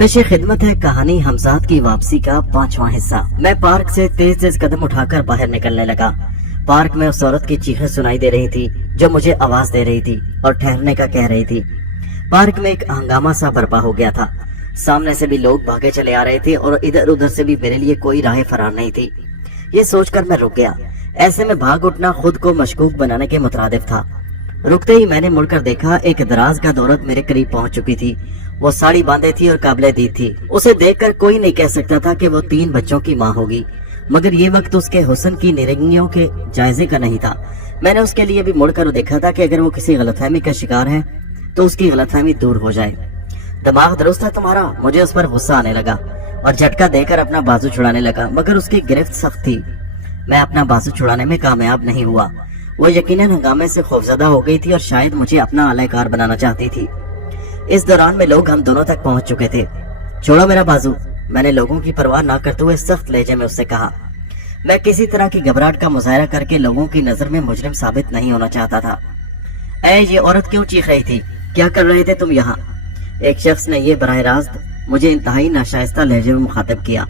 पेशे खिदमत है कहानी हमजाद की वापसी का 5वां हिस्सा। मैं पार्क से तेज तेज कदम उठाकर बाहर निकलने लगा। पार्क में उस औरत की चीखें सुनाई दे रही थी जो मुझे आवाज दे रही थी और ठहरने का कह रही थी। पार्क में एक हंगामा सा बर्पा हो गया था। सामने से भी लोग भागे चले आ रहे थे और इधर उधर से भी मेरे लिए कोई राह फरार नहीं थी। ये सोचकर मैं रुक गया। ऐसे में भाग उठना खुद को मशकूक बनाने के मुतरादिफ था। रुकते ही मैंने मुड़कर देखा, एक दराज का औरत मेरे करीब पहुंच चुकी थी। वो साड़ी बांधे थी और काबिले दीद थी। उसे देखकर कोई नहीं कह सकता था कि वो 3 बच्चों की माँ होगी, मगर ये वक्त उसके हुस्न की निरंगियों के जायजे का नहीं था। मैंने उसके लिए भी मुड़कर देखा था कि अगर वो किसी गलतफहमी का शिकार है तो उसकी गलतफहमी दूर हो जाए। दिमाग दुरुस्त है तुम्हारा? मुझे उस पर गुस्सा आने लगा और झटका देकर अपना बाजू छुड़ाने लगा, मगर उसकी गिरफ्त सख्त थी। मैं अपना बाजू छुड़ाने में कामयाब नहीं हुआ। वो यकीनन हंगामे से खौफजदा हो गई थी और शायद मुझे अपना अलहकार बनाना चाहती थी। इस दौरान में लोग हम दोनों तक पहुंच चुके थे। छोड़ो मेरा बाजू, मैंने लोगों की परवाह ना करते हुए सख्त लहजे में उससे कहा। मैं किसी तरह की घबराहट का मुजाहरा करके लोगों की नजर में मुजरिम साबित नहीं होना चाहता था। ये औरत क्यों चीख रही थी? क्या कर रहे थे तुम यहाँ? एक शख्स ने यह बराह रास्त मुझे इंतहाई नाशाइस्ता लहजे में मुखातिब किया।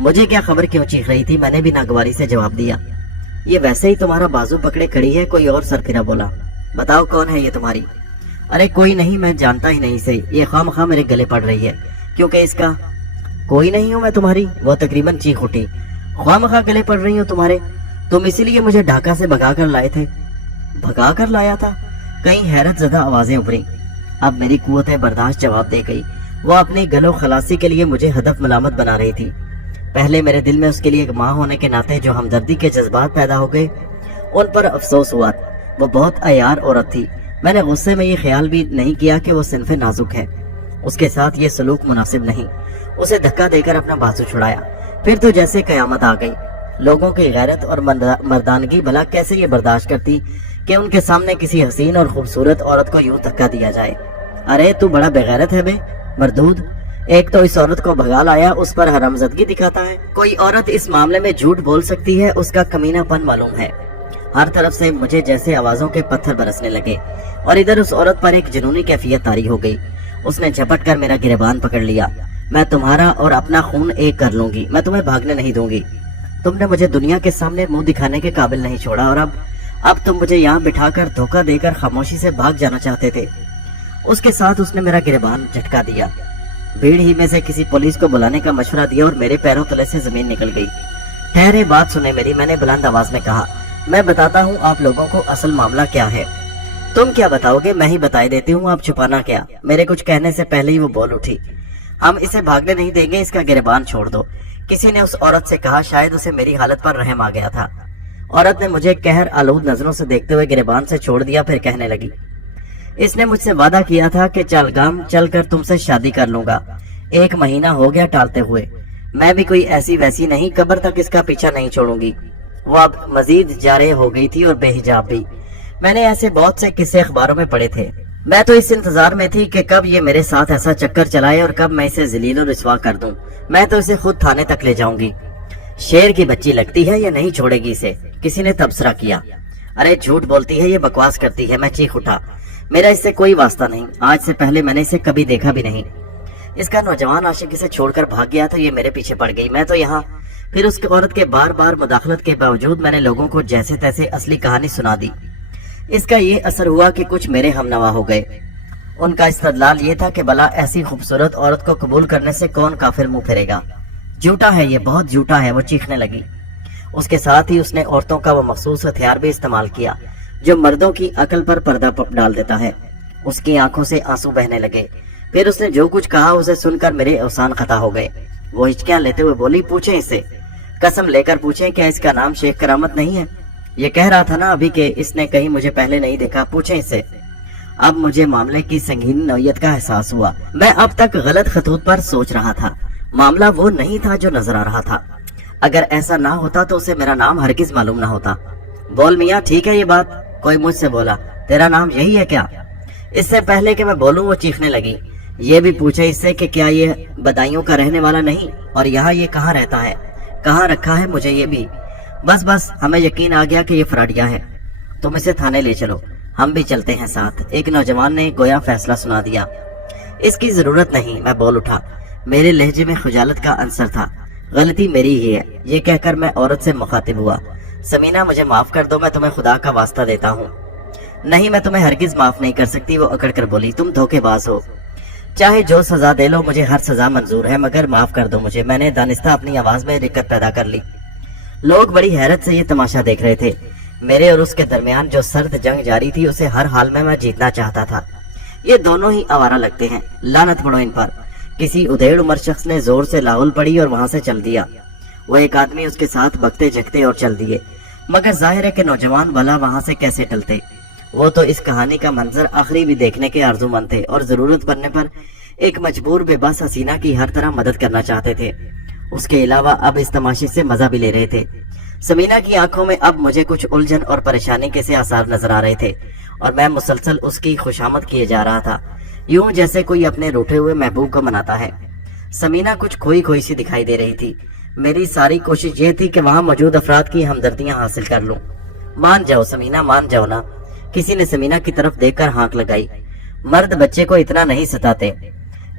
मुझे क्या खबर क्यों चीख रही थी? मैंने भी नागवारी से जवाब दिया। ये वैसे ही तुम्हारा बाजू पकड़े खड़ी है, कोई और सरफिरा बोला। बताओ कौन है ये तुम्हारी? अरे कोई नहीं, मैं जानता ही नहीं इसे। ये खामखा मेरे गले पड़ रही है क्योंकि इसका कोई नहीं हूँ मैं तुम्हारी। वो तकरीबन चीख उठी। खामखा गले पड़ रही हो तुम्हारे? तुम इसीलिए मुझे ढाका से भगा कर लाए थे? भगा कर लाया था? कई हैरत ज़दा आवाजें उभरी। अब मेरी कुव्वत बर्दाश्त जवाब दे गई। वो अपनी गलो खलासी के लिए मुझे हदफ मलामत बना रही थी। पहले मेरे दिल में उसके लिए एक माँ होने के नाते जो हमदर्दी के जज्बात पैदा हो गए, उन पर अफसोस हुआ। वो बहुत अयार औरत थी। मैंने गुस्से में ये ख्याल भी नहीं किया कि वो सिनफे नाजुक है, उसके साथ ये सलूक मुनासिब नहीं। उसे धक्का देकर अपना बाजू छुड़ाया। फिर तो जैसे कयामत आ गई। लोगों की गैरत और मर्दानगी भला कैसे ये बर्दाश्त करती कि उनके सामने किसी हसीन और खूबसूरत औरत को यूं धक्का दिया जाए। अरे तू बड़ा बेगैरत है बे मरदूद। एक तो इस औरत को भगा लाया, उस पर हरामजदगी दिखाता है। कोई औरत इस मामले में झूठ बोल सकती है, उसका कमीनापन मालूम है। हर तरफ से मुझे जैसे आवाजों के पत्थर बरसने लगे और इधर उस औरत पर एक जुनूनी कैफियत तारी हो गई। उसने झपट कर मेरा गिरबान पकड़ लिया। मैं तुम्हारा और अपना खून एक कर लूंगी, मैं तुम्हें भागने नहीं दूंगी। तुमने मुझे दुनिया के सामने मुंह दिखाने के काबिल नहीं छोड़ा और अब तुम मुझे यहाँ बिठाकर धोखा देकर खामोशी से भाग जाना चाहते थे। उसके साथ उसने मेरा गिरबान झटका दिया। भीड़ ही में से किसी पुलिस को बुलाने का मशवरा दिया और मेरे पैरों तले से जमीन निकल गई। ठहरे, बात सुने मेरी, मैंने बुलंद आवाज में कहा। मैं बताता हूँ आप लोगों को असल मामला क्या है। तुम क्या बताओगे? मैं ही बताई देती हूँ, आप छुपाना क्या? मेरे कुछ कहने से पहले ही वो बोल उठी। हम इसे भागने नहीं देंगे, इसका गिरबान छोड़ दो। किसी ने उस औरत से कहा। शायद उसे मेरी हालत पर रहम आ गया था। औरत ने मुझे कहर आलूद नजरों से देखते हुए गिरबान से छोड़ दिया। फिर कहने लगी, इसने मुझसे वादा किया था कि चलगाम चलकर तुमसे शादी कर लूंगा। 1 महीना हो गया टालते हुए। मैं भी कोई ऐसी वैसी नहीं, कब्र तक इसका पीछा नहीं छोड़ूंगी। वो अब मजीद जारे हो गई थी और बेहिजाब भी। मैंने ऐसे बहुत से किस्से अखबारों में पढ़े थे। मैं तो इस इंतजार में थी कि कब ये मेरे साथ ऐसा चक्कर चलाए और कब मैं इसे जलील और रुसवा कर दूं। मैं तो इसे खुद थाने तक ले जाऊंगी। शेर की बच्ची लगती है, ये नहीं छोड़ेगी इसे, किसी ने तबसरा किया। अरे झूठ बोलती है, ये बकवास करती है। मैं चीख उठा। मेरा इससे कोई वास्ता नहीं। आज से पहले मैंने इसे कभी देखा भी नहीं। इसका नौजवान आशिक इसे छोड़कर भाग गया तो ये मेरे पीछे पड़ गई। मैं तो यहाँ। फिर उस औरत के बार बार मुदाखलत के बावजूद मैंने लोगों को जैसे तैसे असली कहानी सुना दी। इसका ये असर हुआ कि कुछ मेरे हमनवा हो गए। उनका इस्तदलाल ये था कि भला ऐसी खूबसूरत औरत को कबूल करने से कौन काफिर मुंह फेरेगा। झूठा है ये, बहुत झूठा है। वो चीखने लगी। उसके साथ ही उसने औरतों का वो मखसूस हथियार भी इस्तेमाल किया जो मर्दों की अकल पर पर्दा डाल देता है। उसकी आंखों से आंसू बहने लगे। फिर उसने जो कुछ कहा उसे सुनकर मेरे अवसान खता हो गए। वो हिचकियां लेते हुए बोली, पूछें इससे, कसम लेकर पूछें, क्या इसका नाम शेख करामत नहीं है? ये कह रहा था ना अभी कि इसने कहीं मुझे पहले नहीं देखा। पूछें इससे। अब मुझे मामले की संगीन नौयत का एहसास हुआ। मैं अब तक गलत खतूत पर सोच रहा था। मामला वो नहीं था जो नजर आ रहा था। अगर ऐसा ना होता तो उसे मेरा नाम हरगिज मालूम ना होता। बोल मियाँ, ठीक है ये बात? कोई मुझसे बोला, तेरा नाम यही है क्या? इससे पहले कि मैं बोलूं वो चीखने लगी। ये भी पूछे इससे कि क्या ये बदायूं का रहने वाला नहीं और यहाँ ये कहाँ रहता है, कहाँ रखा है मुझे ये भी। बस हमें यकीन आ गया कि ये फ्राडिया है। तुम इसे थाने ले चलो, हम भी चलते हैं साथ। एक नौजवान ने गोया फैसला सुना दिया। इसकी जरूरत नहीं, मैं बोल उठा। मेरे लहजे में खुजालत का अंसर था। गलती मेरी ही है, ये कहकर मैं औरत से मुखातिब हुआ। समीना, मुझे माफ कर दो, मैं तुम्हें खुदा का वास्ता देता हूँ। नहीं, मैं तुम्हें हरगिज माफ नहीं कर सकती, वो अकड़ कर बोली। तुम धोखेबाज हो, चाहे जो सजा दे लो, मुझे हर सजा मंजूर है, मगर माफ कर दो मुझे। मैंने दानिस्ता अपनी आवाज में रिक्कत पैदा कर ली। लोग बड़ी हैरत से ये तमाशा देख रहे थे। मेरे और उसके दरमियान जो सर्द जंग जारी थी, उसे हर हाल में मैं जीतना चाहता था। ये दोनों ही आवारा लगते हैं, लानत पड़ो इन पर। किसी उधेड़ उम्र शख्स ने जोर से लाहुल पड़ी और वहां से चल दिया। वो एक आदमी उसके साथ बकते जगते और चल दिए, मगर जाहिर है कि नौजवान भला वहां से कैसे टलते। वो तो इस कहानी का मंजर आखिरी भी देखने के आरजूमंद थे और जरूरत पड़ने पर एक मजबूर बेबस हसीना की हर तरह मदद करना चाहते थे। उसके अलावा अब इस तमाशे से मजा भी ले रहे थे। समीना की आंखों में अब मुझे कुछ उलझन और परेशानी के से आसार नजर आ रहे थे और मैं मुसलसल उसकी खुशामद किए जा रहा था, यूं जैसे कोई अपने रूठे हुए महबूब को मनाता है। समीना कुछ खोई खोई सी दिखाई दे रही थी। मेरी सारी कोशिश ये थी कि वहां मौजूद अफराद की हमदर्दियां हासिल कर लूं। मान जाओ समीना, मान जाओ ना। किसी ने समीना की तरफ देखकर हाँक लगाई। मर्द बच्चे को इतना नहीं सताते।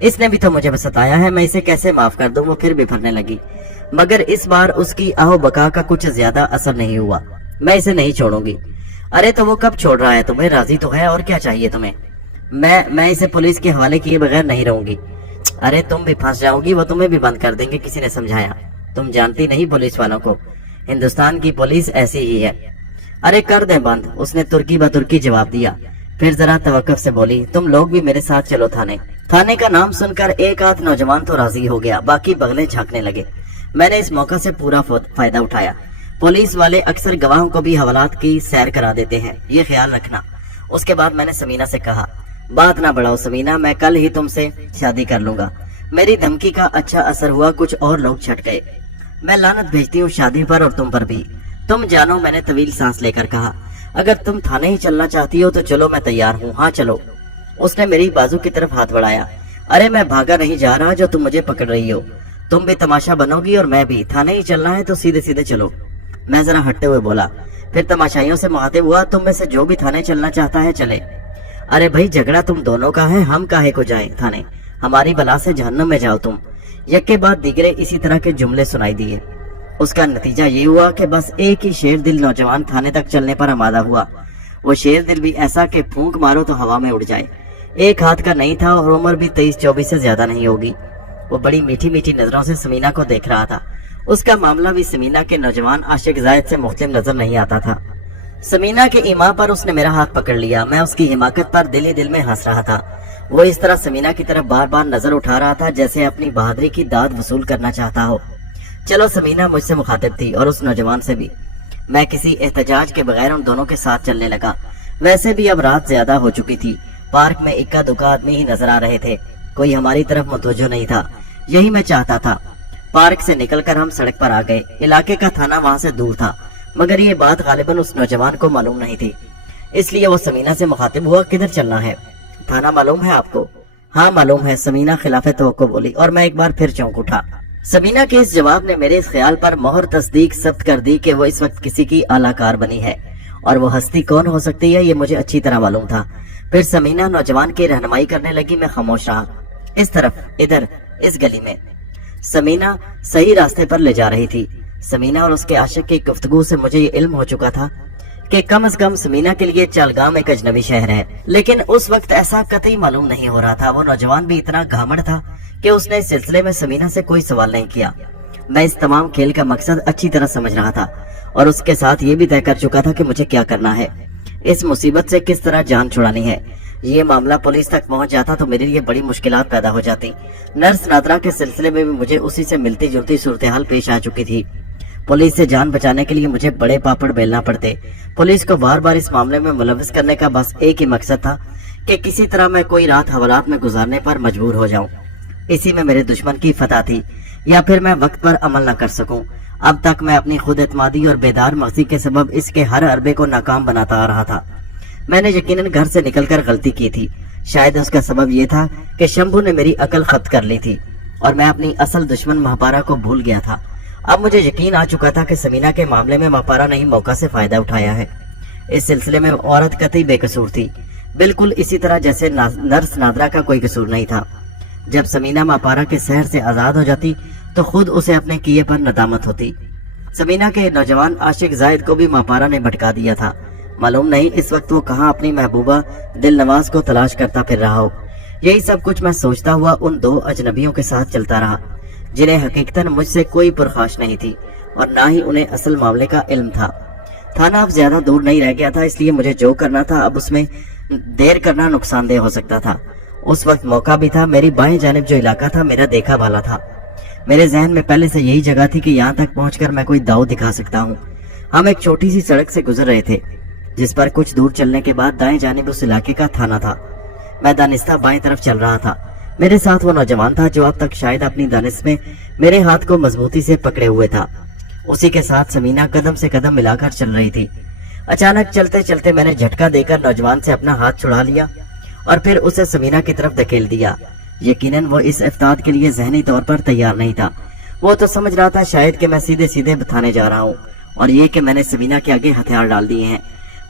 इसने भी तो मुझे सताया है, मैं इसे कैसे माफ कर दूं। वो फिर बिफरने लगी, मगर इस बार उसकी आहो बका का कुछ ज्यादा असर नहीं हुआ। मैं इसे नहीं छोड़ूंगी। अरे तो वो कब छोड़ रहा है तुम्हें? राजी तो है, और क्या चाहिए तुम्हें? मैं इसे पुलिस के हवाले किए बगैर नहीं रहूंगी। अरे तुम भी फंस जाओगी, वो तुम्हें भी बंद कर देंगे, किसी ने समझाया। तुम जानती नहीं पुलिस वालों को, हिंदुस्तान की पुलिस ऐसी ही है। अरे कर दे बंद, उसने तुर्की बतुर्की जवाब दिया। फिर जरा तवक्कुफ से बोली, तुम लोग भी मेरे साथ चलो थाने। थाने का नाम सुनकर एक आध नौजवान तो राजी हो गया, बाकी बगले झांकने लगे। मैंने इस मौका से पूरा फायदा उठाया। पुलिस वाले अक्सर गवाहों को भी हवालात की सैर करा देते हैं, ये ख्याल रखना। उसके बाद मैंने समीना से कहा, बात ना बढ़ाओ समीना, मैं कल ही तुमसे शादी कर लूंगा। मेरी धमकी का अच्छा असर हुआ, कुछ और लोग छट गए। मैं लानत भेजती हूँ शादी पर और तुम पर भी। तुम जानो, मैंने तवील सांस लेकर कहा। अगर तुम थाने ही चलना चाहती हो तो चलो, मैं तैयार हूँ। हाँ चलो। उसने मेरी बाजू की तरफ हाथ बढ़ाया। अरे मैं भागा नहीं जा रहा जो तुम मुझे पकड़ रही हो। तुम भी तमाशा बनोगी और मैं भी। थाने ही चलना है तो सीधे सीधे चलो। मैं जरा हटते हुए बोला। फिर तमाशाइयों से मुखातिब हुआ, तुम में से जो भी थाने चलना चाहता है चले। अरे भाई, झगड़ा तुम दोनों का है, हम काहे को जाएं थाने? हमारी बला से जहन्नम में जाओ तुम। यक्के बाद दिगरे इसी तरह के जुमले सुनाई दिए। उसका नतीजा ये हुआ कि बस एक ही शेर दिल नौजवान थाने तक चलने पर आमादा हुआ। वो शेर दिल भी ऐसा कि फूंक मारो तो हवा में उड़ जाए। एक हाथ का नहीं था और उम्र भी 23-24 से ज्यादा नहीं होगी। वो बड़ी मीठी मीठी नजरों से समीना को देख रहा था। उसका मामला भी समीना के नौजवान आशिक जायद से मुख्तलिफ नजर नहीं आता था। समीना के ईमा पर उसने मेरा हाथ पकड़ लिया। मैं उसकी हिमाकत पर दिल ही दिल में हंस रहा था। वो इस तरह समीना की तरफ बार बार नजर उठा रहा था जैसे अपनी बहादुरी की दाद वसूल करना चाहता हो। चलो, समीना मुझसे मुखातिब थी और उस नौजवान से भी। मैं किसी एहतजाज के बगैर उन दोनों के साथ चलने लगा। वैसे भी अब रात ज्यादा हो चुकी थी। पार्क में इक्का दुक्का आदमी ही नजर आ रहे थे, कोई हमारी तरफ मुतवज्जो नहीं था। यही मैं चाहता था। पार्क से निकलकर हम सड़क पर आ गए। इलाके का थाना वहां से दूर था, मगर ये बात गालिबन उस नौजवान को मालूम नहीं थी, इसलिए वो समीना से मुखातिब हुआ, किधर चलना है? थाना मालूम है आपको? हाँ मालूम है, समीना खिलाफे तवक्को बोली और मैं एक बार फिर चौंक उठा। समीना के इस जवाब ने मेरे इस ख्याल पर मोहर तस्दीक सब्त कर दी कि वो इस वक्त किसी की आलाकार बनी है, और वो हस्ती कौन हो सकती है ये मुझे अच्छी तरह मालूम था। फिर समीना नौजवान की रहनुमाई करने लगी। मैं खामोश रहा। इस तरफ, इधर, इस गली में। समीना सही रास्ते पर ले जा रही थी। समीना और उसके आशिक की गुफ्तगू से मुझे ये इल्म हो चुका था कि कम से कम समीना के लिए चालगाम एक अजनबी शहर है, लेकिन उस वक्त ऐसा कतई मालूम नहीं हो रहा था। वो नौजवान भी इतना घामड़ था कि उसने इस सिलसिले में समीना से कोई सवाल नहीं किया। मैं इस तमाम खेल का मकसद अच्छी तरह समझ रहा था और उसके साथ ये भी तय कर चुका था कि मुझे क्या करना है, इस मुसीबत से किस तरह जान छुड़ानी है। ये मामला पुलिस तक पहुंच जाता तो मेरे लिए बड़ी मुश्किलात पैदा हो जाती। नर्स नादरा के सिलसिले में भी मुझे उसी से मिलती जुलती सूरत हाल पेश आ चुकी थी। पुलिस से जान बचाने के लिए मुझे बड़े पापड़ बेलना पड़ते। पुलिस को बार बार इस मामले में मुलविस करने का बस एक ही मकसद था कि किसी तरह मैं कोई रात हवालात में गुजारने पर मजबूर हो जाऊं। इसी में मेरे दुश्मन की फतह थी, या फिर मैं वक्त पर अमल न कर सकूं। अब तक मैं अपनी खुद एतमादी और बेदार मगजी के सबब इसके हर अरबे को नाकाम बनाता आ रहा था। मैंने यकीनन घर से निकलकर गलती की थी। शायद उसका सबब यह था कि शंभू ने मेरी अकल खत्म कर ली थी और मैं अपनी असल दुश्मन महापारा को भूल गया था। अब मुझे यकीन आ चुका था कि समीना के मामले में महापारा ने ही मौका से फायदा उठाया है। इस सिलसिले में औरत कतई बेकसूर थी, बिल्कुल इसी तरह जैसे नर्स नादरा का कोई कसूर नहीं था। जब समीना मापारा के शहर से आजाद हो जाती तो खुद उसे अपने किए पर नदामत होती। समीना के नौजवान आशिक जायद को भी मापारा ने भटका दिया था। मालूम नहीं इस वक्त वो कहाँ अपनी महबूबा दिल नवाज को तलाश करता फिर रहा हो। यही सब कुछ मैं सोचता हुआ उन दो अजनबियों के साथ चलता रहा, जिन्हें हकीकतन मुझसे कोई पुरखाश नहीं थी और ना ही उन्हें असल मामले का इल्म था। थाना अब ज्यादा दूर नहीं रह गया था, इसलिए मुझे जो करना था अब उसमें देर करना नुकसानदेह हो सकता था। उस वक्त मौका भी था। मेरी बाएं जानिब जो इलाका था मेरा देखा भाला था। मेरे जहन में पहले से यही जगह थी कि यहाँ तक पहुंचकर मैं कोई दाव दिखा सकता हूँ। हम एक छोटी सी सड़क से गुजर रहे थे, जिस पर कुछ दूर चलने के बाद दाएं जानिब उस इलाके का थाना था। मैं दानिस्ता बाएं तरफ चल रहा था। मेरे साथ वो नौजवान था जो अब तक शायद अपनी दानिश में मेरे हाथ को मजबूती से पकड़े हुए था। उसी के साथ समीना कदम से कदम मिलाकर चल रही थी। अचानक चलते चलते मैंने झटका देकर नौजवान से अपना हाथ छुड़ा लिया और फिर उसे समीना की तरफ धकेल दिया। यकीनन वो इस इफ्ताद के लिए जहनी तौर पर तैयार नहीं था। वो तो समझ रहा था शायद कि मैं सीधे सीधे बताने जा रहा हूँ और ये कि मैंने समीना के आगे हथियार डाल दिए हैं।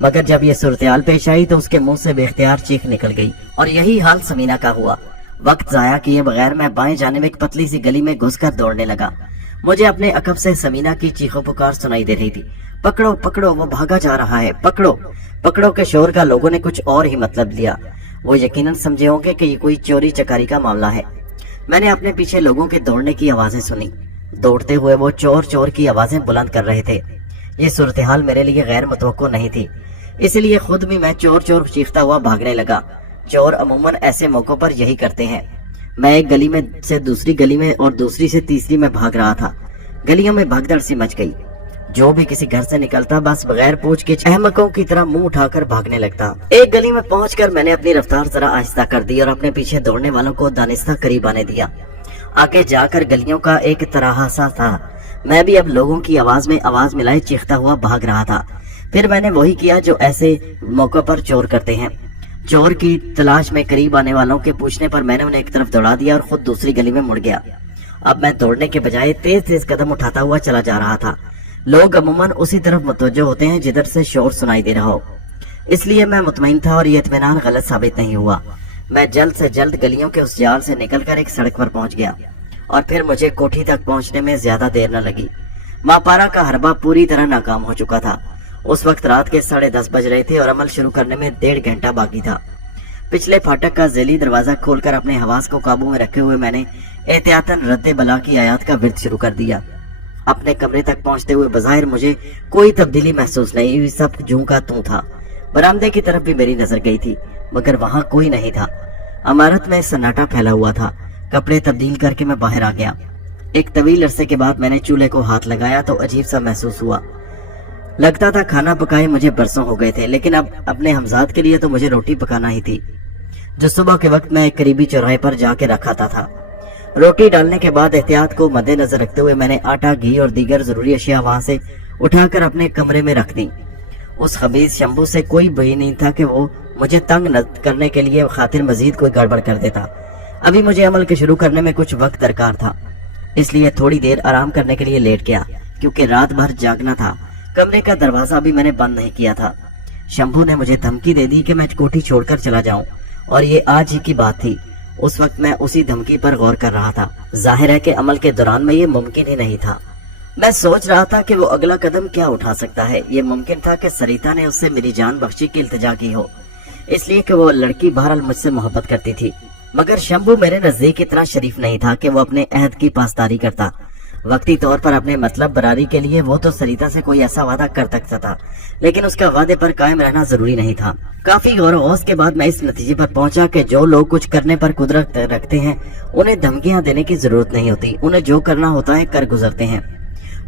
मगर जब ये सूरत-ए-हाल पेश आई तो उसके मुंह से बेख्तियार चीख निकल गई और यही हाल समीना का हुआ। वक्त जाया किए बगैर मैं बाएं जानिब एक पतली सी गली में घुसकर दौड़ने लगा। मुझे अपने अकब से समीना की चीखों पुकार सुनाई दे रही थी। पकड़ो पकड़ो, वो भागा जा रहा है, पकड़ो पकड़ो के शोर का लोगों ने कुछ और ही मतलब लिया। वो यकीनन समझे होंगे कि ये कोई चोरी चकारी का मामला है। मैंने अपने पीछे लोगों के दौड़ने की आवाजें सुनी। दौड़ते हुए वो चोर चोर की आवाजें बुलंद कर रहे थे। ये सूरत-ए-हाल मेरे लिए गैर मुतवक्को नहीं थी, इसलिए खुद भी मैं चोर चोर चीखता हुआ भागने लगा। चोर अमूमन ऐसे मौकों पर यही करते हैं। मैं एक गली में से दूसरी गली में और दूसरी से तीसरी में भाग रहा था। गलियों में भगदड़ सी मच गई। जो भी किसी घर से निकलता बस बगैर पूछ के अहमकों की तरह मुंह उठाकर भागने लगता। एक गली में पहुंचकर मैंने अपनी रफ्तार जरा आहिस्ता कर दी और अपने पीछे दौड़ने वालों को दानिस्ता करीब आने दिया। आगे जाकर गलियों का एक तराहा था। मैं भी अब लोगों की आवाज में आवाज मिलाए चीखता हुआ भाग रहा था। फिर मैंने वही किया जो ऐसे मौकों पर चोर करते हैं। चोर की तलाश में करीब आने वालों के पूछने पर मैंने उन्हें एक तरफ दौड़ा दिया और खुद दूसरी गली में मुड़ गया। अब मैं दौड़ने के बजाय तेज तेज कदम उठाता हुआ चला जा रहा था। लोग अमूमन उसी तरफ मुतवज्जो होते हैं जिधर से शोर सुनाई दे रहा हो, इसलिए मैं मुतमईन था और ये इत्मीनान गलत साबित नहीं हुआ। मैं जल्द से जल्द गलियों के उस जाल से निकलकर एक सड़क पर पहुंच गया और फिर मुझे कोठी तक पहुंचने में ज्यादा देर न लगी। मापारा का हरबा पूरी तरह नाकाम हो चुका था। उस वक्त रात के 10:30 बज रहे थे और अमल शुरू करने में 1.5 घंटा बाकी था। पिछले फाटक का जेली दरवाजा खोलकर अपने हवास को काबू में रखे हुए मैंने एहतियातन रद्दे बला की आयत का विर्द शुरू कर दिया। अपने कमरे तक पहुंचते हुए बज़ाहिर मुझे कोई तब्दीली महसूस नहीं हुई। सब जूं का तू था। बरामदे की तरफ भी मेरी नजर गई थी, मगर वहां कोई नहीं था। इमारत में सन्नाटा फैला हुआ था। कपड़े तब्दील करके मैं बाहर आ गया। एक तवील अरसे के बाद मैंने चूल्हे को हाथ लगाया तो अजीब सा महसूस हुआ। लगता था खाना पकाए मुझे बरसों हो गए थे, लेकिन अब अपने हमजाद के लिए तो मुझे रोटी पकाना ही थी, जो सुबह के वक्त मैं एक करीबी चौराहे पर जाके रखाता था। रोटी डालने के बाद एहतियात को मद्देनजर रखते हुए मैंने आटा, घी और दीगर जरूरी अशिया वहां से उठाकर अपने कमरे में रख दी। उस खबीज शंभू से कोई भय नहीं था कि वो मुझे तंग न करने के लिए खातिर मजीद कोई गड़बड़ कर देता। अभी मुझे अमल के शुरू करने में कुछ वक्त दरकार था, इसलिए थोड़ी देर आराम करने के लिए लेट गया, क्योंकि रात भर जागना था। कमरे का दरवाजा भी मैंने बंद नहीं किया था। शंभू ने मुझे धमकी दे दी कि मैं कोठी छोड़कर चला जाऊं, और ये आज ही की बात थी। उस वक्त मैं उसी धमकी पर गौर कर रहा था। जाहिर है कि अमल के दौरान में ये मुमकिन ही नहीं था। मैं सोच रहा था कि वो अगला कदम क्या उठा सकता है। ये मुमकिन था कि सरिता ने उससे मेरी जान बख्शी की इल्तिजा की हो, इसलिए कि वो लड़की बहरहाल मुझसे मोहब्बत करती थी। मगर शंभू मेरे नजदीक इतना शरीफ नहीं था कि वो अपने अहद की पासदारी करता। वक्ती तौर पर अपने मतलब बरारी के लिए वो तो सरिता से कोई ऐसा वादा कर सकता था, लेकिन उसका वादे पर कायम रहना जरूरी नहीं था। काफी गौर व गौस के बाद मैं इस नतीजे पर पहुंचा कि जो लोग कुछ करने पर कुदरत रखते हैं उन्हें धमकियां देने की जरूरत नहीं होती। उन्हें जो करना होता है कर गुजरते हैं।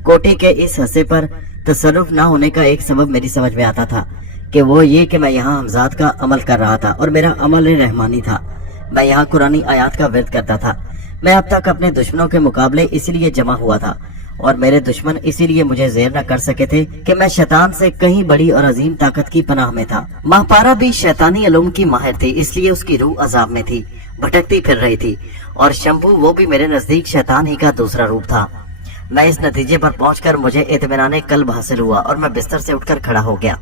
कोठी के इस हिस्से पर तसर्रुफ न होने का एक सबब मेरी समझ में आता था कि वो ये कि मैं यहाँ हमजाद का अमल कर रहा था और मेरा अमल रहमानी था। मैं यहाँ कुरानी आयात का विर्द करता था। मैं अब तक अपने दुश्मनों के मुकाबले इसीलिए जमा हुआ था और मेरे दुश्मन इसीलिए मुझे ज़ेर न कर सके थे कि मैं शैतान से कहीं बड़ी और अजीम ताकत की पनाह में था। माहपारा भी शैतानी इल्म की माहिर थी, इसलिए उसकी रूह अजाब में थी, भटकती फिर रही थी, और शंभू वो भी मेरे नजदीक शैतान ही का दूसरा रूप था। मैं इस नतीजे पर पहुंचकर मुझे इत्मीनान कल्ब हासिल हुआ और मैं बिस्तर से उठकर खड़ा हो गया।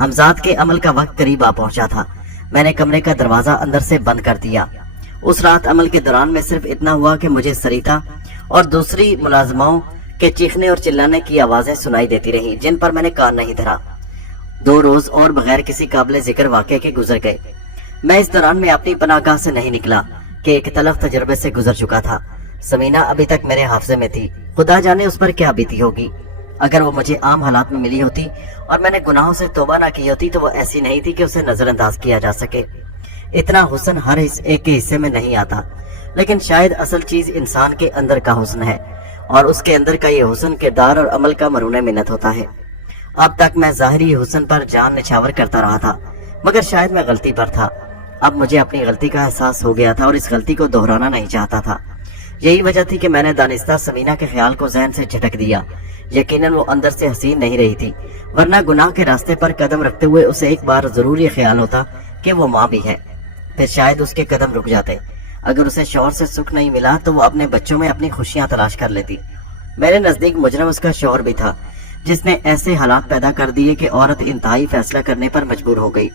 हमजाद के अमल का वक्त करीब आ पहुंचा था। मैंने कमरे का दरवाजा अंदर से बंद कर दिया उस रात अमल के दौरान में सिर्फ इतना हुआ कि मुझे सरिता और दूसरी मुलाजमाओं के चीखने और चिल्लाने की आवाजें सुनाई देती रहीं, जिन पर मैंने कान नहीं धरा। 2 रोज और बगैर किसी काबिल जिक्र वाक़े के गुजर गए। मैं इस दौरान में अपनी पनाहगाह से नहीं निकला कि एक तलख तजर्बे से गुजर चुका था। समीना अभी तक मेरे हाफजे में थी। खुदा जाने उस पर क्या बीती होगी। अगर वो मुझे आम हालात में मिली होती और मैंने गुनाहों से तौबा ना की होती तो वो ऐसी नहीं थी कि उसे नजरअंदाज किया जा सके। इतना हुस्न हर एक के हिस्से में नहीं आता, लेकिन शायद असल चीज इंसान के अंदर का हुस्न है और उसके अंदर का ये हुस्न किरदार और अमल का मरूने मिन्नत होता है। अब तक मैं ज़ाहिरी हुस्न पर जान निछावर करता रहा था, मगर शायद मैं गलती पर था। अब मुझे अपनी गलती का एहसास हो गया था और इस गलती को दोहराना नहीं चाहता था। यही वजह थी कि मैंने दानिस्ता समीना के ख्याल को जहन से झटक दिया। यकीनन वो अंदर से हसीन नहीं रही थी, वरना गुनाह के रास्ते पर कदम रखते हुए उसे एक बार जरूर ये ख्याल होता कि वो माँ भी है। फिर शायद उसके कदम रुक जाते। अगर उसे शौहर से सुख नहीं मिला तो वो अपने बच्चों में अपनी खुशियां तलाश कर लेती। मेरे नजदीक मुजरम उसका शौहर भी था, जिसने ऐसे हालात पैदा कर दिए कि औरत इंतहाई फैसला करने पर मजबूर हो गई।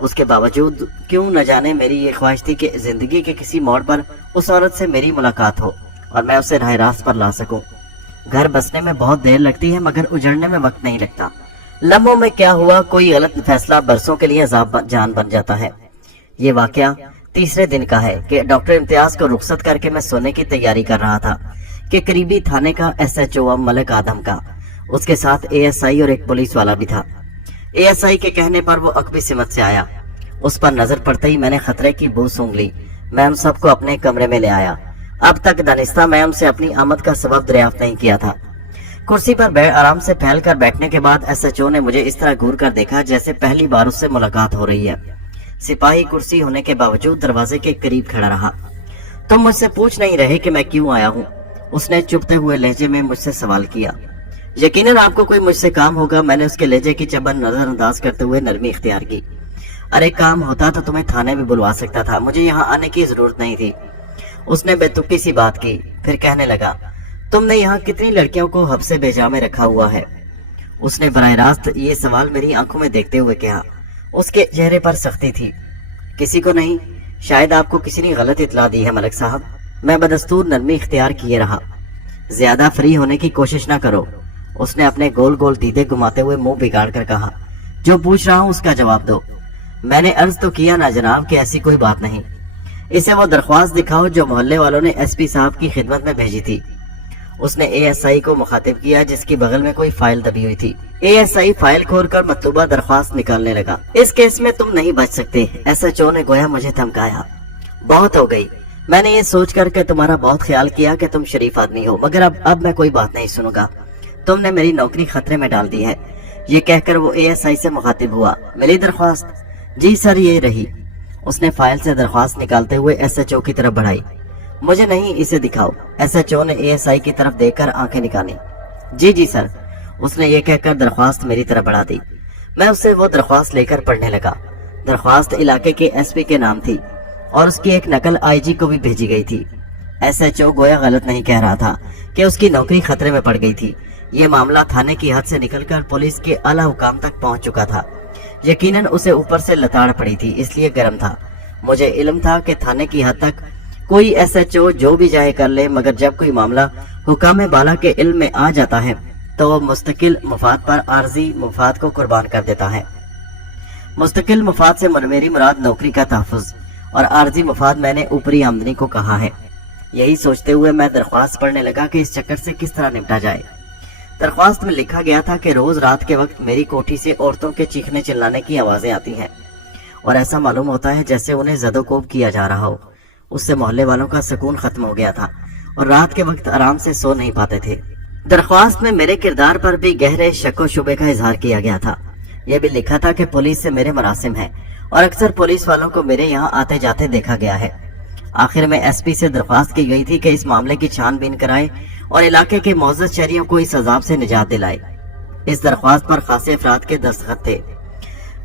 उसके बावजूद क्यों न जाने मेरी ये ख्वाहिश थी कि जिंदगी के किसी मोड़ पर उस औरत से मेरी मुलाकात हो और मैं उसे राह रास्त पर ला सकूं। घर बसने में बहुत देर लगती है, मगर उजड़ने में वक्त नहीं लगता। लम्हों में क्या हुआ, कोई गलत फैसला बरसों के लिए अज़ाब जान बन जाता है। ये वाकया तीसरे दिन का है कि डॉक्टर इम्तियाज को रुखसत करके मैं सोने की तैयारी कर रहा था कि करीबी थाने का SHO मलिक आदम का, उसके साथ ASI और एक पुलिस वाला भी था। ASI के कहने पर वो अकबी सिमत से आया। उस पर नजर पड़ते ही मैंने खतरे की बू सूंघ ली। मैं उन सबको अपने कमरे में ले आया। अब तक दानिस्ता मैं उनसे अपनी आमद का सबब दरियाफ्त नहीं किया था। कुर्सी पर आराम से फैल कर बैठने के बाद SHO ने मुझे इस तरह घूर कर देखा जैसे पहली बार उससे मुलाकात हो रही है। सिपाही कुर्सी होने के बावजूद दरवाजे के करीब खड़ा रहा। तुम मुझसे पूछ नहीं रहे कि मैं क्यों आया हूँ? उसने चुपते हुए लहजे में मुझसे सवाल किया। यकीनन आपको कोई मुझसे काम होगा। मैंने उसके लहजे की चबन नजरअंदाज करते हुए नरमी इख्तियार की। अरे काम होता तो तुम्हें थाने भी बुलवा सकता था, मुझे यहाँ आने की जरूरत नहीं थी। उसने बेतुकी सी बात की, फिर कहने लगा, तुमने यहाँ कितनी लड़कियों को हब्से बेजा में रखा हुआ है? उसने बराह रास्त ये सवाल मेरी आंखों में देखते हुए कहा। उसके चेहरे पर सख्ती थी। किसी को नहीं, शायद आपको किसी ने गलत इतला दी है मलिक साहब। मैं बदस्तूर नरमी इख्तियार किए रहा। ज्यादा फ्री होने की कोशिश ना करो। उसने अपने गोल गोल दीदे घुमाते हुए मुंह बिगाड़ कर कहा। जो पूछ रहा हूँ उसका जवाब दो। मैंने अर्ज तो किया ना जनाब कि ऐसी कोई बात नहीं। इसे वो दरख्वास्त दिखाओ जो मोहल्ले वालों ने SP साहब की खिदमत में भेजी थी। उसने ASI को मुखातिब किया जिसकी बगल में कोई फाइल दबी हुई थी। ASI फाइल खोलकर मतलूबा दरख्वास्त निकालने लगा। इस केस में तुम नहीं बच सकते, SHO ने गोया मुझे धमकाया। बहुत हो गई। मैंने ये सोच कर के तुम्हारा बहुत ख्याल किया कि तुम शरीफ आदमी हो, मगर अब मैं कोई बात नहीं सुनूंगा। तुमने मेरी नौकरी खतरे में डाल दी है। ये कहकर वो ASI से मुखातिब हुआ। मेरी दरख्वास्त? जी सर, ये रही। उसने फाइल से दरख्वास्त निकालते हुए SHO की तरफ बढ़ाई। मुझे नहीं, इसे दिखाओ। SHO ने ASI की तरफ देखकर आंखें निकाली। जी जी सर। उसने ये कहकर दरख्वास्त मेरी तरफ बढ़ा दी। मैं उससे वो दरख्वास्त लेकर पढ़ने लगा। दरख्वास्त इलाके के SP के नाम थी और उसकी एक नकल IG को भी भेजी गई थी। SHO गोया गलत नहीं कह रहा था कि उसकी नौकरी खतरे में पड़ गई थी। ये मामला थाने की हद से निकलकर पुलिस के आला हुकाम तक पहुंच चुका था। यकीनन उसे ऊपर से लताड़ पड़ी थी, इसलिए गर्म था। मुझे इल्म था कि थाने की हद तक कोई SHO जो भी चाहे कर ले, मगर जब कोई मामला हुकाम बाला के इल्म में आ जाता है तो वो मुस्तकिल मुफाद पर आर्जी मुफाद को कुर्बान कर देता है। मुस्तकिल मुफाद से मेरी मुराद नौकरी का तहफ़्फ़ुज़ और आर्जी मुफाद मैंने ऊपरी आमदनी को कहा है। यही सोचते हुए मैं दरख्वास्त पढ़ने लगा कि इस चक्कर से किस तरह निपटा जाए। दरख्वास्त में लिखा गया था कि रोज रात के वक्त मेरी कोठी से औरतों के चीखने चिल्लाने की आवाजें आती हैं और ऐसा मालूम होता है जैसे उन्हें ज़दोकोब किया जा रहा हो। उससे मोहल्ले वालों का सुकून खत्म हो गया था और रात के वक्त आराम से सो नहीं पाते थे। दरख्वास्त में मेरे किरदार पर भी गहरे शक व शुबे का इजहार किया गया था। यह भी लिखा था कि पुलिस से मेरे मरासिम है और अक्सर पुलिस वालों को मेरे यहाँ आते जाते देखा गया है। आखिर में SP से दरख्वास्त की गई थी कि इस मामले की छानबीन कराए और इलाके के मौजूद शहरियों को इस अजाब से निजात दिलाए। इस दरख्वास्त पर खासे अफराद के दस्तखत थे।